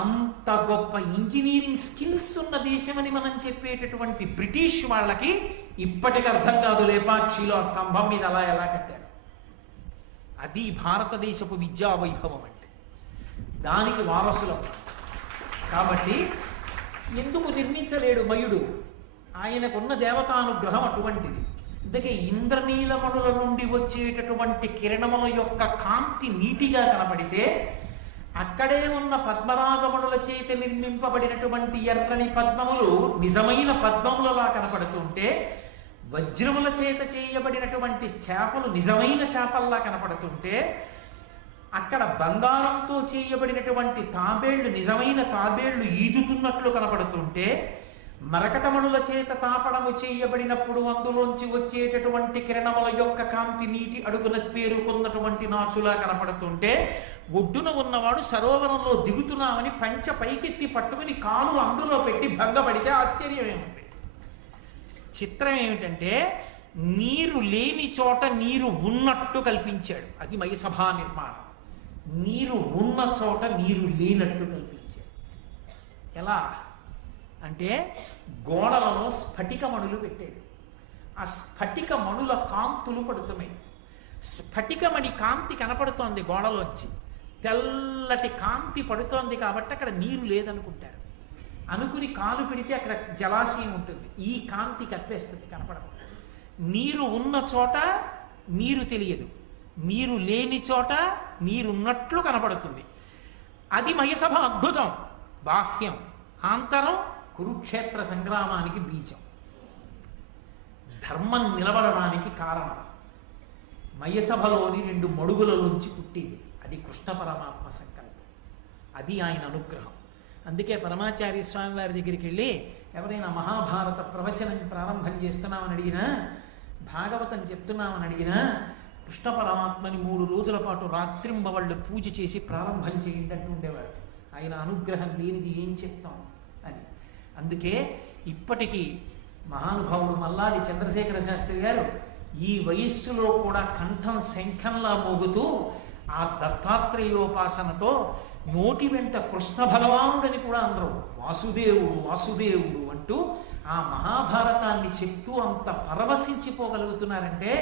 అంత గొప్ప ఇంజనీరింగ్ స్కిల్స్ ఉన్న దేశమని మనం చెప్పేటటువంటి బ్రిటిష్ వాళ్ళకి ఇప్పటికి అర్థం కాదు లేపాక్షిలో ఆ స్తంభం మీద అలా ఎలా కట్టారు. అది భారతదేశపు విద్యా వైభవం అంటే. దానికి వారసులం. కాబట్టి ఎందుకు నిర్మించలేడు మయుడు? ఆయనకున్న దేవతానుగ్రహం అటువంటిది. అందుకే ఇంద్రనీలమణుల నుండి వచ్చేటటువంటి కిరణముల యొక్క కాంతి నీటిగా కనపడితే అక్కడే ఉన్న పద్మరాగమణుల చేత నిర్మింపబడినటువంటి ఎర్రని పద్మములు నిజమైన పద్మములలా కనపడుతుంటే, వజ్రముల చేత చేయబడినటువంటి చేపలు నిజమైన చేపల్లా కనపడుతుంటే, అక్కడ బంగారంతో చేయబడినటువంటి తాబేళ్లు నిజమైన తాబేళ్లు ఈదుతున్నట్లు కనపడుతుంటే, మరకతమణుల చేత తాపడము చేయబడినప్పుడు అందులోంచి వచ్చేటటువంటి కిరణముల యొక్క కాంతి నీటి అడుగున పేరుకున్నటువంటి నాచులా కనపడుతుంటే, ఒడ్డున ఉన్నవాడు సరోవరంలో దిగుతున్నామని పంచ పైకెత్తి పట్టుకుని కాలు అందులో పెట్టి భంగపడితే ఆశ్చర్యం ఏముంది? చిత్రం ఏమిటంటే నీరు లేని చోట నీరు ఉన్నట్టు కల్పించాడు. అది మయసభా నిర్మాణం. నీరు ఉన్న చోట నీరు లేనట్టు కల్పించాడు. ఎలా అంటే గోడలలో స్ఫటిక మణులు పెట్టాడు. ఆ స్ఫటిక మణుల కాంతులు పడుతున్నాయి. స్ఫటికమణి కాంతి కనపడుతోంది గోడలోంచి. తెల్లటి కాంతి పడుతోంది కాబట్టి అక్కడ నీరు లేదనుకుంటారు. అనుకుని కాలు పెడితే అక్కడ జలాశయం ఉంటుంది. ఈ కాంతి కప్పేస్తుంది, కనపడదు. నీరు ఉన్న చోట నీరు తెలియదు, నీరు లేని చోట నీరున్నట్లు కనపడుతుంది. అది మయసభ అద్భుతం. బాహ్యం. ఆంతరం కురుక్షేత్ర సంగ్రామానికి బీజం. ధర్మం నిలబడడానికి కారణం. మయసభలోని 2 మడుగులలోంచి పుట్టింది. అది కృష్ణ పరమాత్మ సంకల్పం, అది ఆయన అనుగ్రహం. అందుకే పరమాచార్య స్వామి వారి దగ్గరికి వెళ్ళి ఎవరైనా మహాభారత ప్రవచనం ప్రారంభం చేస్తున్నామని అడిగినా, భాగవతం చెప్తున్నామని అడిగినా, కృష్ణ పరమాత్మని 3 రోజుల పాటు రాత్రింబవళ్ళు పూజ చేసి ప్రారంభం చేయండి అంటూ ఉండేవాడు. ఆయన అనుగ్రహం లేనిది ఏం చెప్తాం అని. అందుకే ఇప్పటికీ మహానుభావుడు మల్లాది చంద్రశేఖర శాస్త్రి గారు ఈ వయస్సులో కూడా కంఠం శంఖంలా మోగుతూ ఆ దత్తాత్రేయోపాసనతో నోటి వెంట కృష్ణ భగవానుడని కూడా అందరూ వాసుదేవుడు వాసుదేవుడు అంటూ ఆ మహాభారతాన్ని చెప్తూ అంత పరవశించిపోగలుగుతున్నారంటే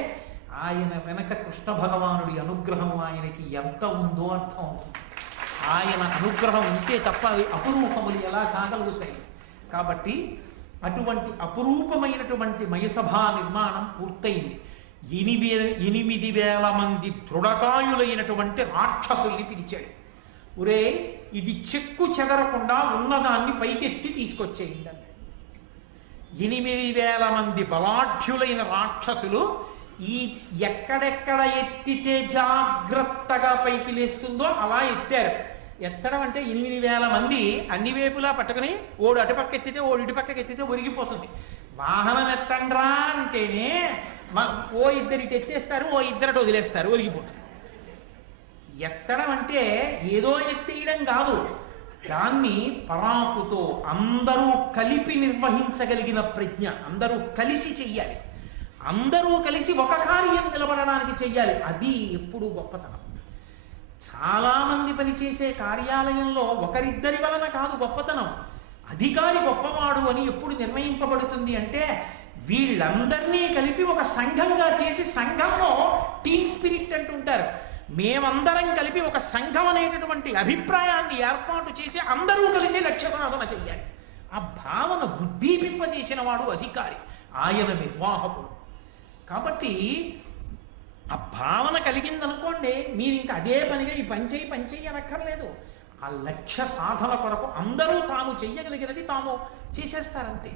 ఆయన వెనక కృష్ణ భగవానుడి అనుగ్రహం ఆయనకి ఎంత ఉందో అర్థం అవుతుంది. ఆయన అనుగ్రహం ఉంటే తప్ప అవి అపురూపములు ఎలా కాగలుగుతాయి? కాబట్టి అటువంటి అపురూపమైనటువంటి మయసభా నిర్మాణం పూర్తయింది. 8,000 మంది దృఢకాయులైనటువంటి రాక్షసుల్ని పిలిచాడు. ఒరే, ఇది చెక్కు చెదరకుండా ఉన్నదాన్ని పైకెత్తి తీసుకొచ్చేయండి అన్నాడు. 8,000 మంది బలాఢ్యులైన రాక్షసులు ఈ ఎక్కడెక్కడ ఎత్తితే జాగ్రత్తగా పైకి లేస్తుందో అలా ఎత్తారు. ఎత్తడం అంటే 8,000 మంది అన్ని వైపులా పట్టుకుని ఓడు అటుపక్క ఎత్తితే ఓడు ఇటుపక్కకి ఎత్తితే ఒరిగిపోతుంది. వాహనం ఎత్తండ్రా అంటేనే ఓ ఇద్దరు ఇటు ఎత్తేస్తారు, ఓ ఇద్దరు వదిలేస్తారు, ఒరిగిపోతుంది. ఎత్తడం అంటే ఏదో ఎత్తేయడం కాదు, దాన్ని పరాకుతో అందరూ కలిపి నిర్వహించగలిగిన ప్రజ్ఞ, అందరూ కలిసి చెయ్యాలి, అందరూ కలిసి ఒక కార్యం నిలబడడానికి చెయ్యాలి. అది ఎప్పుడు గొప్పతనం. చాలామంది పనిచేసే కార్యాలయంలో ఒకరిద్దరి వలన కాదు గొప్పతనం, అధికారి గొప్పవాడు అని ఎప్పుడు నిర్ణయింపబడుతుంది అంటే వీళ్ళందరినీ కలిపి ఒక సంఘంగా చేసి, సంఘంలో టీమ్ స్పిరిట్ అంటుంటారు, మేమందరం కలిపి ఒక సంఘం అనేటటువంటి అభిప్రాయాన్ని ఏర్పాటు చేసి అందరూ కలిసి లక్ష్య సాధన చెయ్యాలి. ఆ భావన ఉద్దీపింపజేసిన వాడు అధికారి, ఆయన నిర్వాహకుడు. కాబట్టి ఆ భావన కలిగిందనుకోండి, మీరు ఇంకా అదే పనిగా ఈ పని చెయ్యి అనక్కర్లేదు. ఆ లక్ష్య సాధన కొరకు అందరూ తాము చెయ్యగలిగినది తాము చేసేస్తారంతే.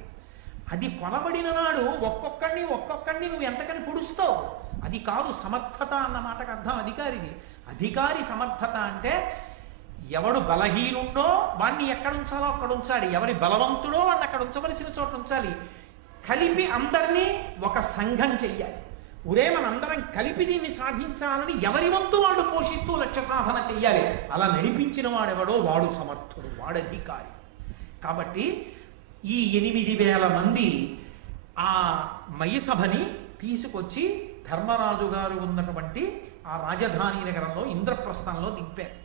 అది కొనబడిన నాడు ఒక్కొక్కడిని నువ్వు ఎంతకని పొడుస్తావు. అది కాదు సమర్థత అన్న మాటకు అర్థం అధికారిది. అధికారి సమర్థత అంటే ఎవడు బలహీనుండో వాడిని ఎక్కడ ఉంచాలో అక్కడ ఉంచాలి, ఎవరి బలవంతుడో వాడిని అక్కడ ఉంచవలసిన చోట ఉంచాలి. కలిపి అందరినీ ఒక సంఘం చెయ్యాలి. ఒరే, మనందరం కలిపి దీన్ని సాధించాలని ఎవరి వంతు వాళ్ళు పోషిస్తూ లక్ష్య సాధన చెయ్యాలి. అలా నడిపించిన వాడెవడో వాడు సమర్థుడు, వాడధికారి. కాబట్టి ఈ 8,000 మంది ఆ మయసభని తీసుకొచ్చి ధర్మరాజు గారు ఉన్నటువంటి ఆ రాజధాని నగరంలో ఇంద్రప్రస్థంలో దింపారు.